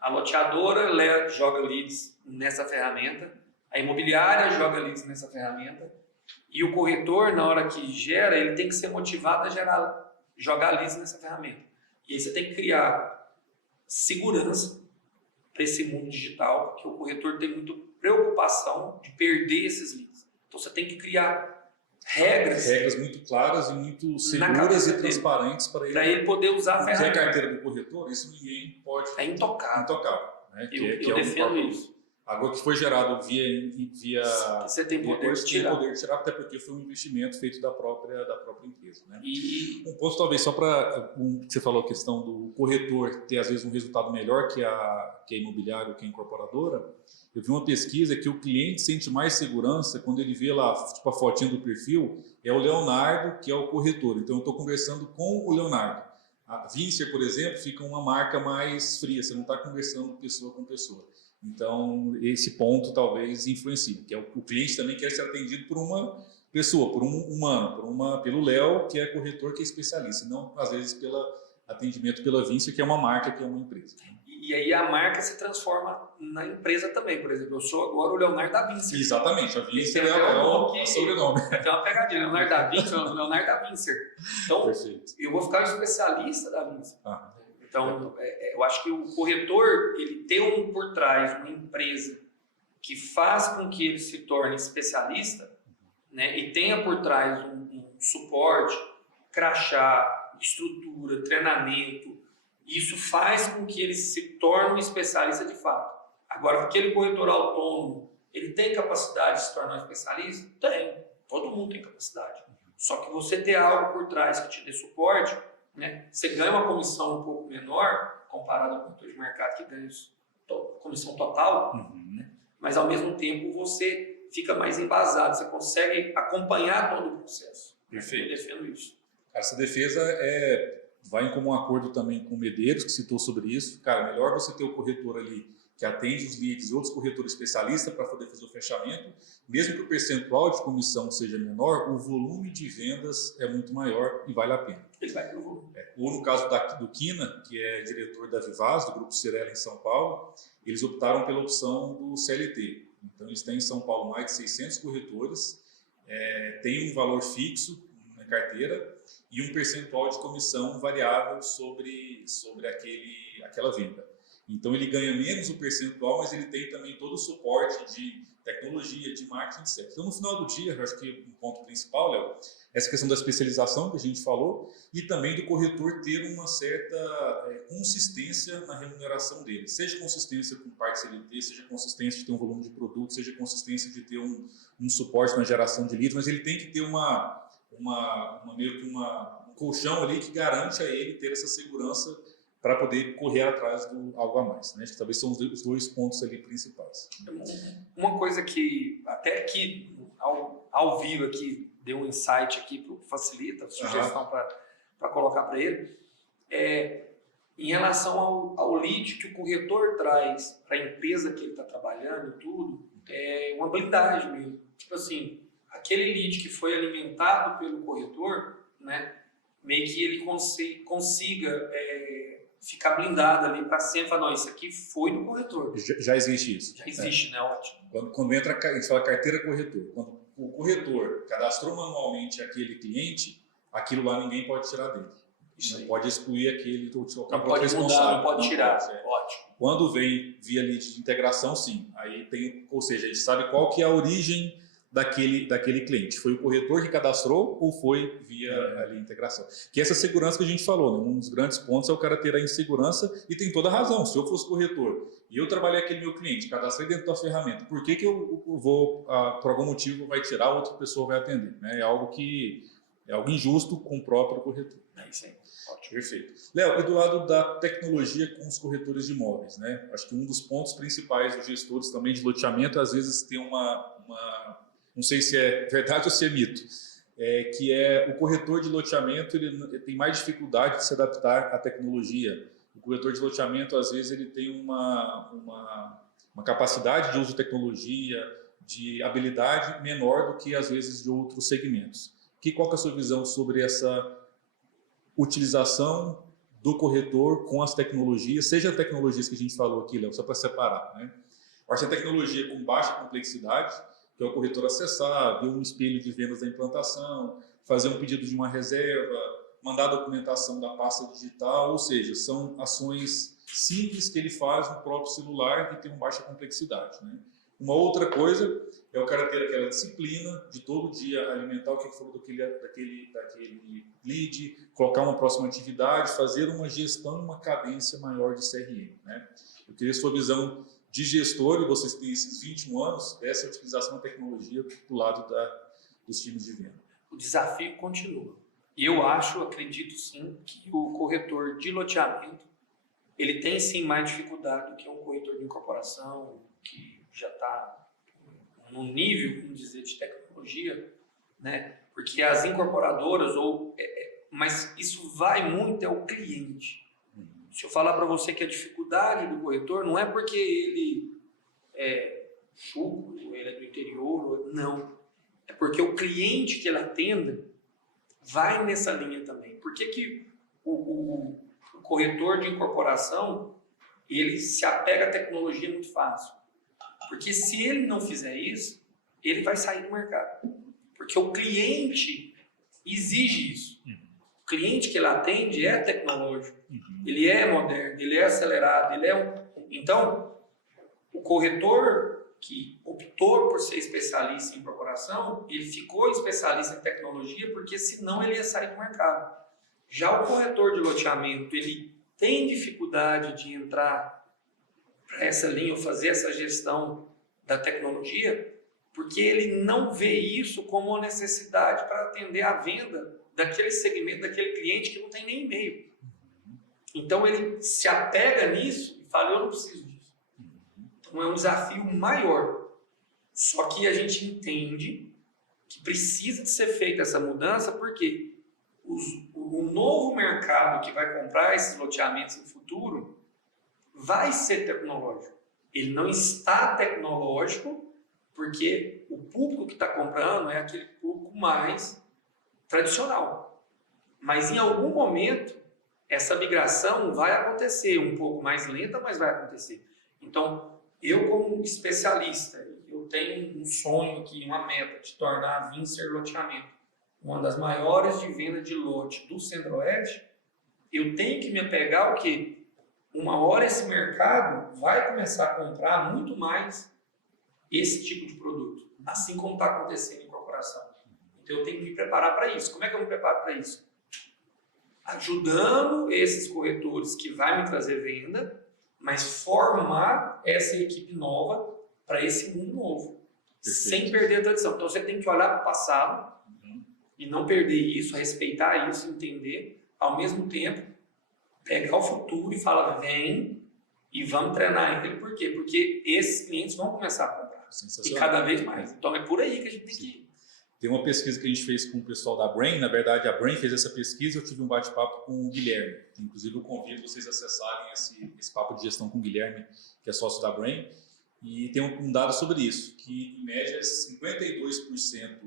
A loteadora joga leads nessa ferramenta, a imobiliária joga leads nessa ferramenta, e o corretor, na hora que gera, ele tem que ser motivado a jogar leads nessa ferramenta. E aí você tem que criar segurança para esse mundo digital, porque o corretor tem muita preocupação de perder esses leads. Então você tem que criar regras muito claras e muito seguras e transparentes para ele poder usar a ferramenta. Que a carteira do corretor, isso ninguém pode... É intocável. Né? Eu defendo isso. Agora que foi gerado via você tem poder de tirar. Até porque foi um investimento feito da própria empresa. Né? Um ponto talvez só para você falou a questão do corretor ter às vezes um resultado melhor que a imobiliária ou que a incorporadora. Eu vi uma pesquisa que o cliente sente mais segurança quando ele vê lá tipo, a fotinha do perfil, é o Leonardo que é o corretor. Então eu estou conversando com o Leonardo. A Vincer, por exemplo, fica uma marca mais fria, você não está conversando pessoa com pessoa. Então, esse ponto talvez influencie, que é o cliente também quer ser atendido por uma pessoa, por um humano, pelo Léo, que é corretor, que é especialista, não às vezes pelo atendimento pela Vincer, que é uma marca, que é uma empresa. E aí a marca se transforma na empresa também. Por exemplo, eu sou agora o Leonardo da Vincer. Exatamente, a Vincer é o sobrenome. Tem uma pegadinha, Leonardo da Vincer, Leonardo da Vincer. Então, eu vou ficar um especialista da Vincer. Então, eu acho que o corretor, ele tem por trás uma empresa que faz com que ele se torne especialista, né, e tenha por trás um suporte, crachá, estrutura, treinamento. Isso faz com que ele se torne um especialista de fato. Agora, aquele corretor autônomo, ele tem capacidade de se tornar um especialista? Tem. Todo mundo tem capacidade. Só que você ter algo por trás que te dê suporte, né? Você ganha uma comissão um pouco menor, comparado ao corretor de mercado que ganha comissão total, né? Mas ao mesmo tempo você fica mais embasado, você consegue acompanhar todo o processo. Perfeito. Eu defendo isso. Essa defesa vai em comum acordo também com o Medeiros, que citou sobre isso. Cara, melhor você ter o corretor ali que atende os leads e outros corretores especialistas para poder fazer o fechamento, mesmo que o percentual de comissão seja menor, o volume de vendas é muito maior e vale a pena. Ele vai pelo volume. Ou no caso do Quina, que é diretor da Vivaz, do Grupo Cirela em São Paulo, eles optaram pela opção do CLT. Então, eles têm em São Paulo mais de 600 corretores, tem um valor fixo na carteira e um percentual de comissão variável sobre aquela venda. Então, ele ganha menos o percentual, mas ele tem também todo o suporte de tecnologia, de marketing, etc. Então, no final do dia, eu acho que um ponto principal, Léo, essa questão da especialização que a gente falou e também do corretor ter uma certa consistência na remuneração dele. Seja consistência com parte CLT, seja consistência de ter um volume de produto, seja consistência de ter um suporte na geração de leads, mas ele tem que ter meio que um colchão ali que garante a ele ter essa segurança para poder correr atrás do algo a mais, né? Acho que talvez são os dois pontos ali principais. Uma coisa que até aqui ao vivo aqui deu um insight aqui para o Facilita, sugestão para colocar para ele, em relação ao lead que o corretor traz para a empresa que ele está trabalhando e tudo, é uma blindagem mesmo. Tipo assim, aquele lead que foi alimentado pelo corretor, né? meio que ele consiga ficar blindado ali para sempre, falar, não, isso aqui foi do corretor. Já existe isso. Já existe, né? Ótimo. Quando entra, a gente fala carteira corretor. Quando o corretor cadastrou manualmente aquele cliente, aquilo lá ninguém pode tirar dele. Isso não pode excluir aquele, não pode mudar, não pode tirar. Ótimo. Quando vem via lead de integração, sim. Aí tem, ou seja, a gente sabe qual que é a origem daquele cliente. Foi o corretor que cadastrou ou foi via ali, integração? Que essa segurança que a gente falou, né? Um dos grandes pontos é o cara ter a insegurança e tem toda a razão. Se eu fosse corretor e eu trabalhei aquele meu cliente, cadastrei dentro da ferramenta, por que eu vou, por algum motivo, vai tirar, outra pessoa vai atender? Né? É algo injusto com o próprio corretor. É isso aí. Ótimo. Perfeito. Léo, e do lado da tecnologia com os corretores de imóveis, né? Acho que um dos pontos principais dos gestores também de loteamento, às vezes tem não sei se é verdade ou se é mito, que é o corretor de loteamento, ele tem mais dificuldade de se adaptar à tecnologia. O corretor de loteamento, às vezes, ele tem uma capacidade de uso de tecnologia, de habilidade menor do que, às vezes, de outros segmentos. Qual que é a sua visão sobre essa utilização do corretor com as tecnologias, seja as tecnologias que a gente falou aqui, Léo, só para separar, né? Acho que a tecnologia com baixa complexidade, que é o corretor acessar, ver um espelho de vendas da implantação, fazer um pedido de uma reserva, mandar a documentação da pasta digital, ou seja, são ações simples que ele faz no próprio celular e tem uma baixa complexidade, né? Uma outra coisa é o cara ter aquela disciplina de todo dia alimentar o que falou daquele lead, colocar uma próxima atividade, fazer uma gestão, uma cadência maior de CRM, né? Eu queria a sua visão de gestor, e vocês têm esses 21 anos, dessa utilização da tecnologia do lado dos times de venda. O desafio continua. Eu acredito sim, que o corretor de loteamento, ele tem sim mais dificuldade do que um corretor de incorporação, que já está no nível, vamos dizer, de tecnologia, né? Porque as incorporadoras, mas isso vai muito ao cliente. Se eu falar para você que a dificuldade do corretor não é porque ele é chucro, ele é do interior, não. É porque o cliente que ele atenda vai nessa linha também. Por que o corretor de incorporação, ele se apega à tecnologia muito fácil? Porque se ele não fizer isso, ele vai sair do mercado. Porque o cliente exige isso. O cliente que ele atende é tecnológico, ele é moderno, ele é acelerado, Então, o corretor que optou por ser especialista em incorporação, ele ficou especialista em tecnologia porque senão ele ia sair do mercado. Já o corretor de loteamento, ele tem dificuldade de entrar para essa linha ou fazer essa gestão da tecnologia porque ele não vê isso como uma necessidade para atender a venda daquele segmento, daquele cliente que não tem nem e-mail. Então ele se apega nisso e fala, eu não preciso disso. Então é um desafio maior. Só que a gente entende que precisa de ser feita essa mudança porque o novo mercado que vai comprar esses loteamentos no futuro vai ser tecnológico. Ele não está tecnológico porque o público que está comprando é aquele público mais tradicional. Mas em algum momento, essa migração vai acontecer, um pouco mais lenta, mas vai acontecer. Então, eu como especialista, eu tenho um sonho aqui, uma meta de tornar a Vincer Loteamento uma das maiores de venda de lote do Centro-Oeste. Eu tenho que me apegar ao quê? Uma hora esse mercado vai começar a comprar muito mais esse tipo de produto, assim como está acontecendo em corporação. Então eu tenho que me preparar para isso. Como é que eu me preparo para isso? Ajudando esses corretores que vai me trazer venda, mas formar essa equipe nova para esse mundo novo, sem perder a tradição. Então você tem que olhar para o passado e não perder isso, respeitar isso, entender, ao mesmo tempo pegar o futuro e falar, vem e vamos treinar ele. Por quê? Porque esses clientes vão começar a comprar. E cada vez mais. Então é por aí que a gente tem que ir. Tem uma pesquisa que a gente fez com o pessoal da Brain, na verdade a Brain fez essa pesquisa, eu tive um bate-papo com o Guilherme, inclusive eu convido vocês a acessarem esse papo de gestão com o Guilherme, que é sócio da Brain, e tem um dado sobre isso, que em média 52%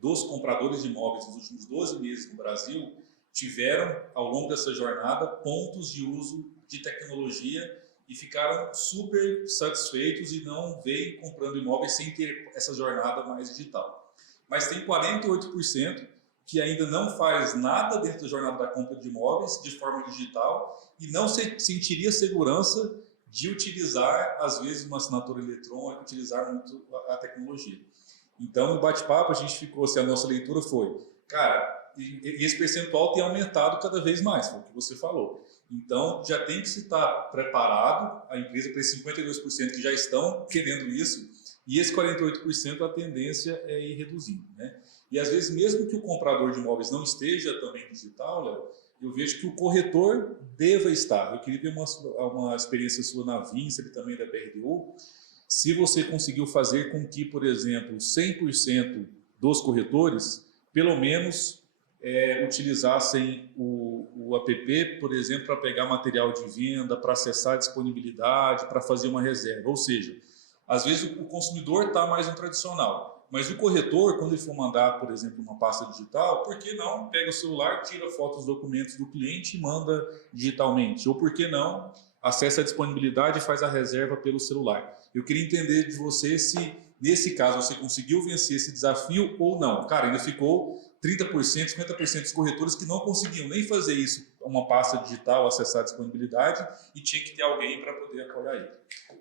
dos compradores de imóveis nos últimos 12 meses no Brasil, tiveram, ao longo dessa jornada, pontos de uso de tecnologia e ficaram super satisfeitos e não veio comprando imóveis sem ter essa jornada mais digital. Mas tem 48% que ainda não faz nada dentro da jornada da compra de imóveis de forma digital e não sentiria segurança de utilizar, às vezes, uma assinatura eletrônica, utilizar muito a tecnologia. Então, no bate-papo, a gente ficou, se a nossa leitura foi, cara, e esse percentual tem aumentado cada vez mais, foi o que você falou. Então, já tem que se estar preparado, a empresa para esses 52% que já estão querendo isso, e esse 48% a tendência é ir reduzindo, né? E às vezes, mesmo que o comprador de imóveis não esteja também digital, Léo, eu vejo que o corretor deva estar. Eu queria ver uma experiência sua na Vincer e também da BRDU, se você conseguiu fazer com que, por exemplo, 100% dos corretores, pelo menos, utilizassem o app, por exemplo, para pegar material de venda, para acessar a disponibilidade, para fazer uma reserva. Ou seja, às vezes o consumidor está mais no tradicional, mas o corretor, quando ele for mandar, por exemplo, uma pasta digital, por que não pega o celular, tira foto dos documentos do cliente e manda digitalmente? Ou por que não acessa a disponibilidade e faz a reserva pelo celular? Eu queria entender de você se, nesse caso, você conseguiu vencer esse desafio ou não. Cara, ainda ficou 30%, 50% dos corretores que não conseguiam nem fazer isso, uma pasta digital, acessar a disponibilidade, e tinha que ter alguém para poder apoiar ele.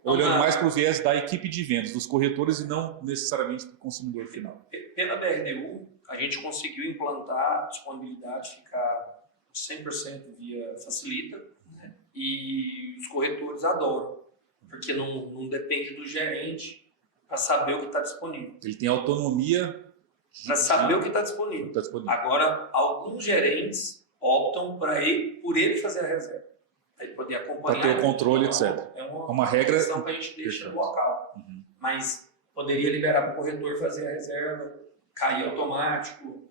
Olhando mais para o viés da equipe de vendas, dos corretores, e não necessariamente para o consumidor final. Pela BRDU, a gente conseguiu implantar a disponibilidade, ficar 100% via Facilita, né? E os corretores adoram, porque não depende do gerente para saber o que está disponível. Ele tem autonomia para saber o que está disponível. Agora, alguns gerentes optam por ele fazer a reserva, para ele poder acompanhar. Para ter o controle, etc. É uma regra que a gente deixa no local. Uhum. Mas poderia liberar para o corretor fazer a reserva, cair automático,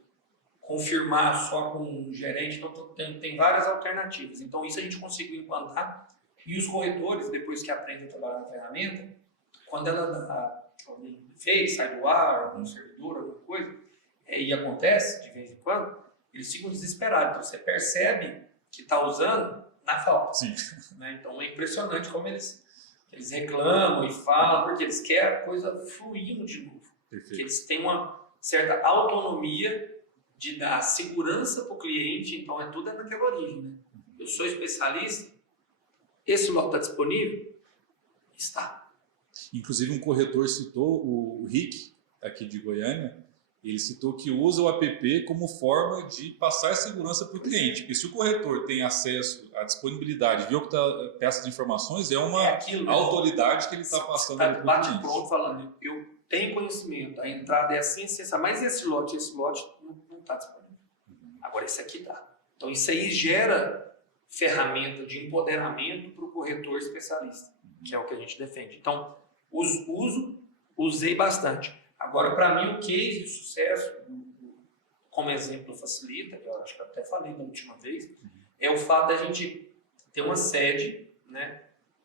confirmar só com o gerente. Então, tem várias alternativas. Então, isso a gente conseguiu implantar. E os corretores, depois que aprendem a trabalhar na ferramenta, quando ela dá algum defeito, sai do ar, algum servidor, alguma coisa, e acontece de vez em quando, eles ficam desesperados. Então, você percebe que está usando na falta. Sim. Né? Então, é impressionante como eles reclamam e falam, porque eles querem a coisa fluindo de novo. Porque eles têm uma certa autonomia de dar segurança para o cliente, então tudo naquela origem. Né? Eu sou especialista, esse lote está disponível? Está. Inclusive, um corretor citou, o Rick, aqui de Goiânia, ele citou que usa o app como forma de passar segurança para o cliente. Porque se o corretor tem acesso à disponibilidade, viu que está peça de informações, é uma autoridade que ele está passando para o cliente. Bate pronto falando, eu tenho conhecimento, a entrada é assim, mas esse lote não está disponível. Agora, esse aqui está. Então, isso aí gera ferramenta de empoderamento para o corretor especialista, que é o que a gente defende. Então, usei bastante. Agora, para mim, o case de sucesso, como exemplo Facilita, que eu acho que eu até falei da última vez, é o fato da gente ter uma sede, né,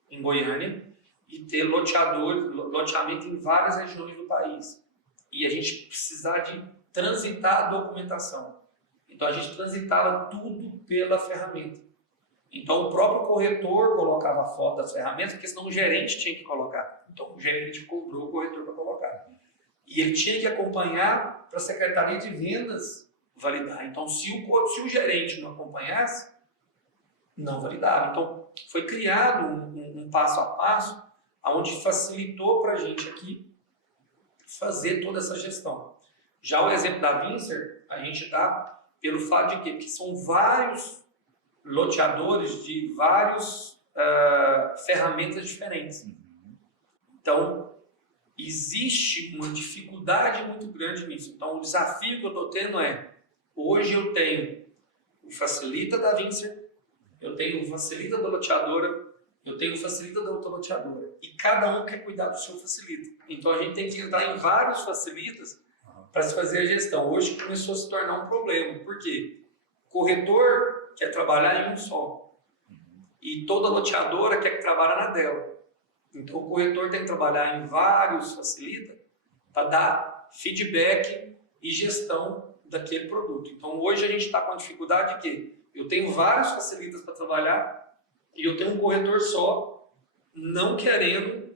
em Goiânia e ter loteamento em várias regiões do país. E a gente precisar de transitar a documentação. Então, a gente transitava tudo pela ferramenta. Então, o próprio corretor colocava a foto das ferramentas, porque senão o gerente tinha que colocar. Então, o gerente cobrou o corretor para colocar. E ele tinha que acompanhar para a Secretaria de Vendas validar. Então, se o gerente não acompanhasse, não validava. Então, foi criado um passo a passo, onde facilitou para a gente aqui fazer toda essa gestão. Já o exemplo da Vincer, a gente dá pelo fato de que são vários loteadores de várias ferramentas diferentes. Então, existe uma dificuldade muito grande nisso. Então, o desafio que eu estou tendo hoje eu tenho o Facilita da Vincer, eu tenho o Facilita da loteadora, eu tenho o Facilita da outra loteadora. E cada um quer cuidar do seu Facilita. Então, a gente tem que entrar em vários Facilitas para se fazer a gestão. Hoje começou a se tornar um problema. Por quê? O corretor quer trabalhar em um só. E toda loteadora quer que trabalhe na dela. Então, o corretor tem que trabalhar em vários Facilita para dar feedback e gestão daquele produto. Então, hoje a gente está com a dificuldade de que eu tenho vários facilitas para trabalhar e eu tenho um corretor só, não querendo,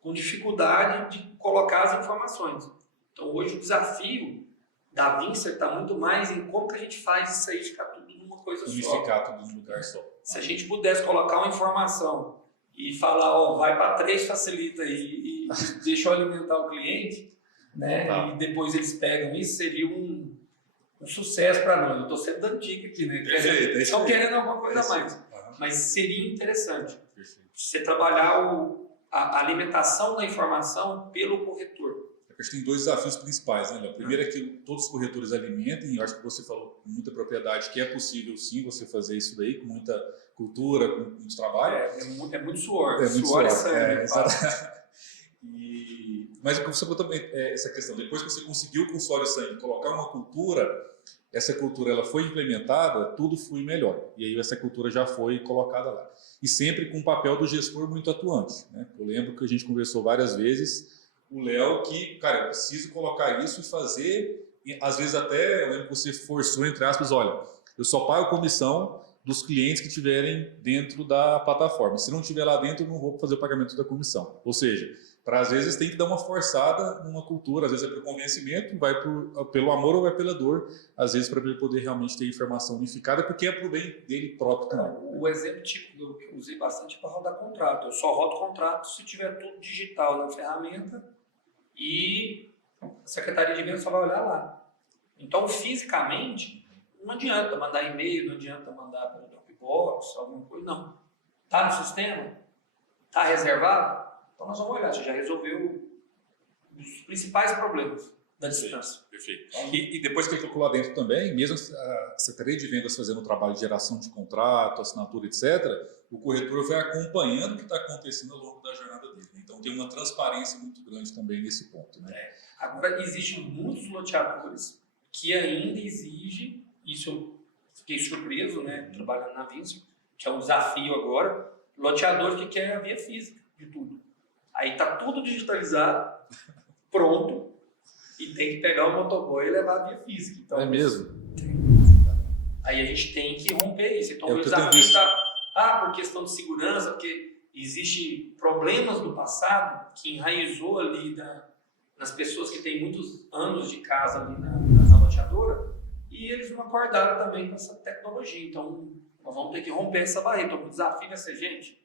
com dificuldade de colocar as informações. Então, hoje o desafio da Vincer está muito mais em como que a gente faz isso aí ficar tudo numa coisa só. Unificar tudo num lugar só. Se a gente pudesse colocar uma informação e falar, ó, vai para 3 facilita e deixa eu alimentar o cliente, né? Tá. E depois eles pegam isso, seria um sucesso para nós. Eu estou sempre dando dica aqui, né? Estão querendo alguma coisa a mais. Mas seria interessante você trabalhar a alimentação da informação pelo corretor. A gente tem 2 desafios principais, né, Léo? Primeiro é que todos os corretores alimentem, e eu acho que você falou com muita propriedade que é possível sim você fazer isso daí, com muita cultura, com muito trabalho. É muito suor. É muito suor e suor. sangue. Mas você falou também essa questão, depois que você conseguiu com suor e sangue colocar uma cultura, essa cultura ela foi implementada, tudo foi melhor. E aí essa cultura já foi colocada lá. E sempre com o papel do gestor muito atuante, né? Eu lembro que a gente conversou várias vezes, o Léo que, cara, eu preciso colocar isso e fazer, e às vezes até, eu lembro que você forçou, entre aspas, olha, eu só pago comissão dos clientes que estiverem dentro da plataforma. Se não estiver lá dentro, eu não vou fazer o pagamento da comissão. Ou seja, às vezes tem que dar uma forçada numa cultura, às vezes é pelo convencimento, vai pelo amor ou vai pela dor, às vezes para ele poder realmente ter informação unificada, porque é para o bem dele próprio também. O exemplo típico que eu usei bastante é para rodar contrato. Eu só rodo contrato se tiver tudo digital na ferramenta e a Secretaria de Vendas só vai olhar lá. Então, fisicamente, não adianta mandar e-mail, não adianta mandar pelo Dropbox, alguma coisa, não. Está no sistema? Está reservado? Então nós vamos olhar, você já resolveu os principais problemas da distância. Perfeito. E depois que ele colocou lá dentro também, mesmo a Secretaria de Vendas fazendo o trabalho de geração de contrato, assinatura, etc., o corretor vai acompanhando o que está acontecendo ao longo da jornada dele. Então tem uma transparência muito grande também nesse ponto, né? Agora, existem muitos loteadores que ainda exigem, isso eu fiquei surpreso, né, trabalhando na Vincer, que é um desafio agora, loteador que quer a via física de tudo. Aí tá tudo digitalizado, pronto, e tem que pegar o motoboy e levar a via física. Então, é mesmo? Aí a gente tem que romper isso. Então, É o desafio está, por questão de segurança, porque existe problemas do passado que enraizou ali nas pessoas que têm muitos anos de casa ali na loteadora, e eles não acordaram também com essa tecnologia. Então, nós vamos ter que romper essa barreira. Então, o desafio vai ser, gente,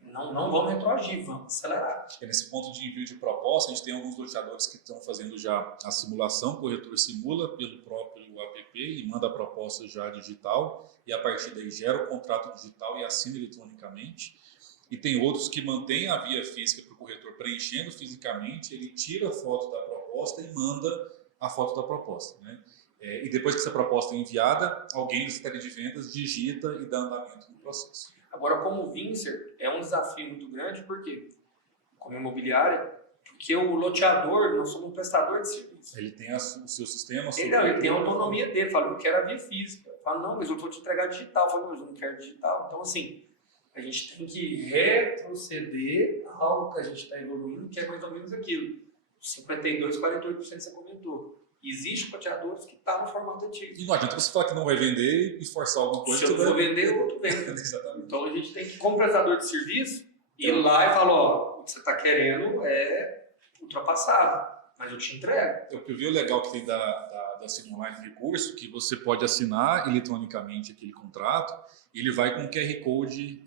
não vamos retroagir, vamos acelerar. E nesse ponto de envio de proposta, a gente tem alguns loteadores que estão fazendo já a simulação, o corretor simula pelo próprio app e manda a proposta já digital, e a partir daí gera o contrato digital e assina eletronicamente. E tem outros que mantêm a via física para o corretor preenchendo fisicamente, ele tira a foto da proposta e manda a foto da proposta, né? E depois que essa proposta é enviada, alguém da Secretaria de Vendas digita e dá andamento no processo. Agora, como Vincer, é um desafio muito grande, por quê? Como imobiliária, porque o loteador, nós somos um prestador de serviço. Ele tem o seu sistema. Ele tem a autonomia dele, fala, eu quero a via física. Fala, não, mas eu vou te entregar digital. Fala, mas eu não quero digital. Então, assim, a gente tem que retroceder a algo que a gente está evoluindo, que é mais ou menos aquilo. 52%, 48% você comentou. Existem loteadores que estão no formato antigo. E não adianta você falar que não vai vender e forçar alguma coisa. Se eu for vender, o outro vende. Exatamente. Então a gente tem que, como prestador de serviço, ir lá e falar, ó, o que você está querendo é ultrapassado, mas eu te entrego. O que eu vi o legal que tem da Assina Online Recurso, que você pode assinar eletronicamente aquele contrato, e ele vai com o QR Code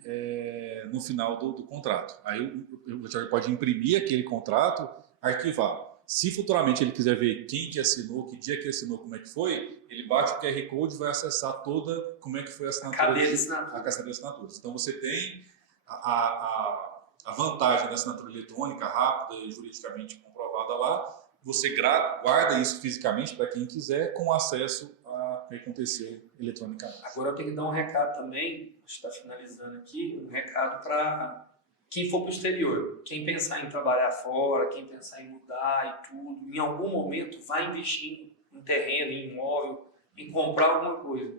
no final do contrato. Aí o pode imprimir aquele contrato, arquivar. Se futuramente ele quiser ver quem que assinou, que dia que assinou, como é que foi, ele bate o QR Code e vai acessar toda como é que foi a assinatura. A cadeia de assinaturas. Então você tem a vantagem da assinatura eletrônica, rápida e juridicamente comprovada lá. Você guarda isso fisicamente para quem quiser, com acesso a que aconteceu eletronicamente. Agora eu tenho que dar um recado também, a gente está finalizando aqui, um recado para quem for para o exterior, quem pensar em trabalhar fora, quem pensar em mudar e tudo, em algum momento vai investir em terreno, em imóvel, em comprar alguma coisa.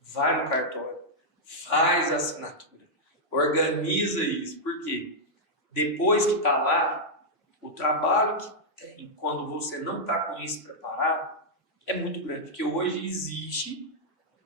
Vai no cartório, faz a assinatura, organiza isso. Por quê? Depois que está lá, o trabalho que tem, quando você não está com isso preparado, é muito grande, porque hoje existe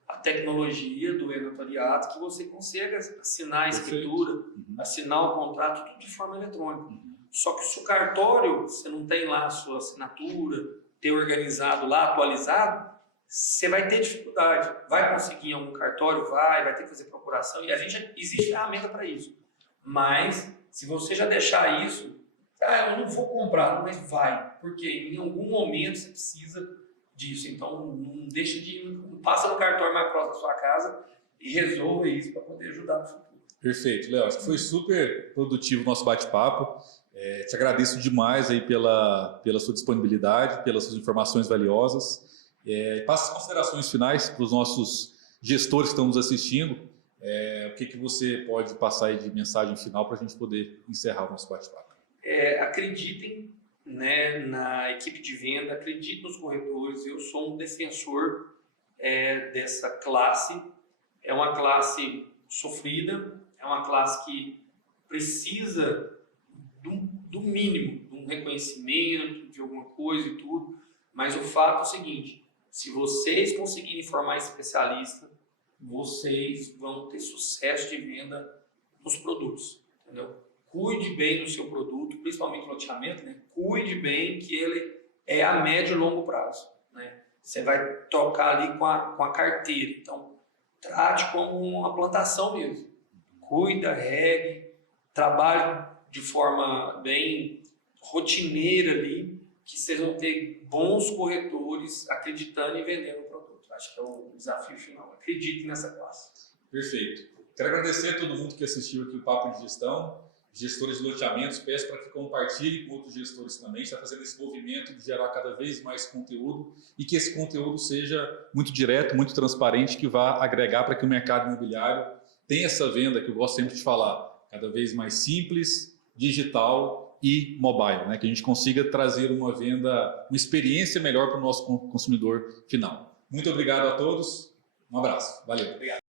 a tecnologia do e-notariado que você consegue assinar a escritura, assinar o contrato, tudo de forma eletrônica. Só que se o cartório, você não tem lá a sua assinatura, ter organizado lá, atualizado, você vai ter dificuldade. Vai conseguir em algum cartório? Vai ter que fazer procuração, e existe ferramenta para isso. Mas, se você já deixar isso, eu não vou comprar, mas vai, porque em algum momento você precisa disso. Então, não deixa não passa no cartório mais próximo da sua casa e resolva isso para poder ajudar no futuro. Perfeito, Léo. Acho que foi super produtivo o nosso bate-papo. Te agradeço demais aí pela sua disponibilidade, pelas suas informações valiosas. Passa as considerações finais para os nossos gestores que estão nos assistindo. O que você pode passar aí de mensagem final para a gente poder encerrar o nosso bate-papo? Acreditem, né, na equipe de venda, acreditem nos corretores. Eu sou um defensor dessa classe. É uma classe sofrida, é uma classe que precisa do mínimo, de um reconhecimento, de alguma coisa e tudo. Mas o fato é o seguinte: se vocês conseguirem formar especialista, vocês vão ter sucesso de venda nos produtos, entendeu? Cuide bem do seu produto, principalmente o loteamento, né? Cuide bem, que ele é a médio e longo prazo, né? Você vai tocar ali com a carteira, então trate como uma plantação mesmo. Cuida, regue, trabalhe de forma bem rotineira ali, que vocês vão ter bons corretores acreditando e vendendo o produto. Acho que é o desafio final. Acreditem nessa classe. Perfeito. Quero agradecer a todo mundo que assistiu aqui o Papo de Gestão, gestores de loteamentos. Peço para que compartilhem com outros gestores também. Está fazendo esse movimento de gerar cada vez mais conteúdo e que esse conteúdo seja muito direto, muito transparente, que vá agregar para que o mercado imobiliário tenha essa venda que eu gosto sempre de falar, cada vez mais simples, digital e mobile, né? Que a gente consiga trazer uma venda, uma experiência melhor para o nosso consumidor final. Muito obrigado a todos, um abraço, valeu. Obrigado.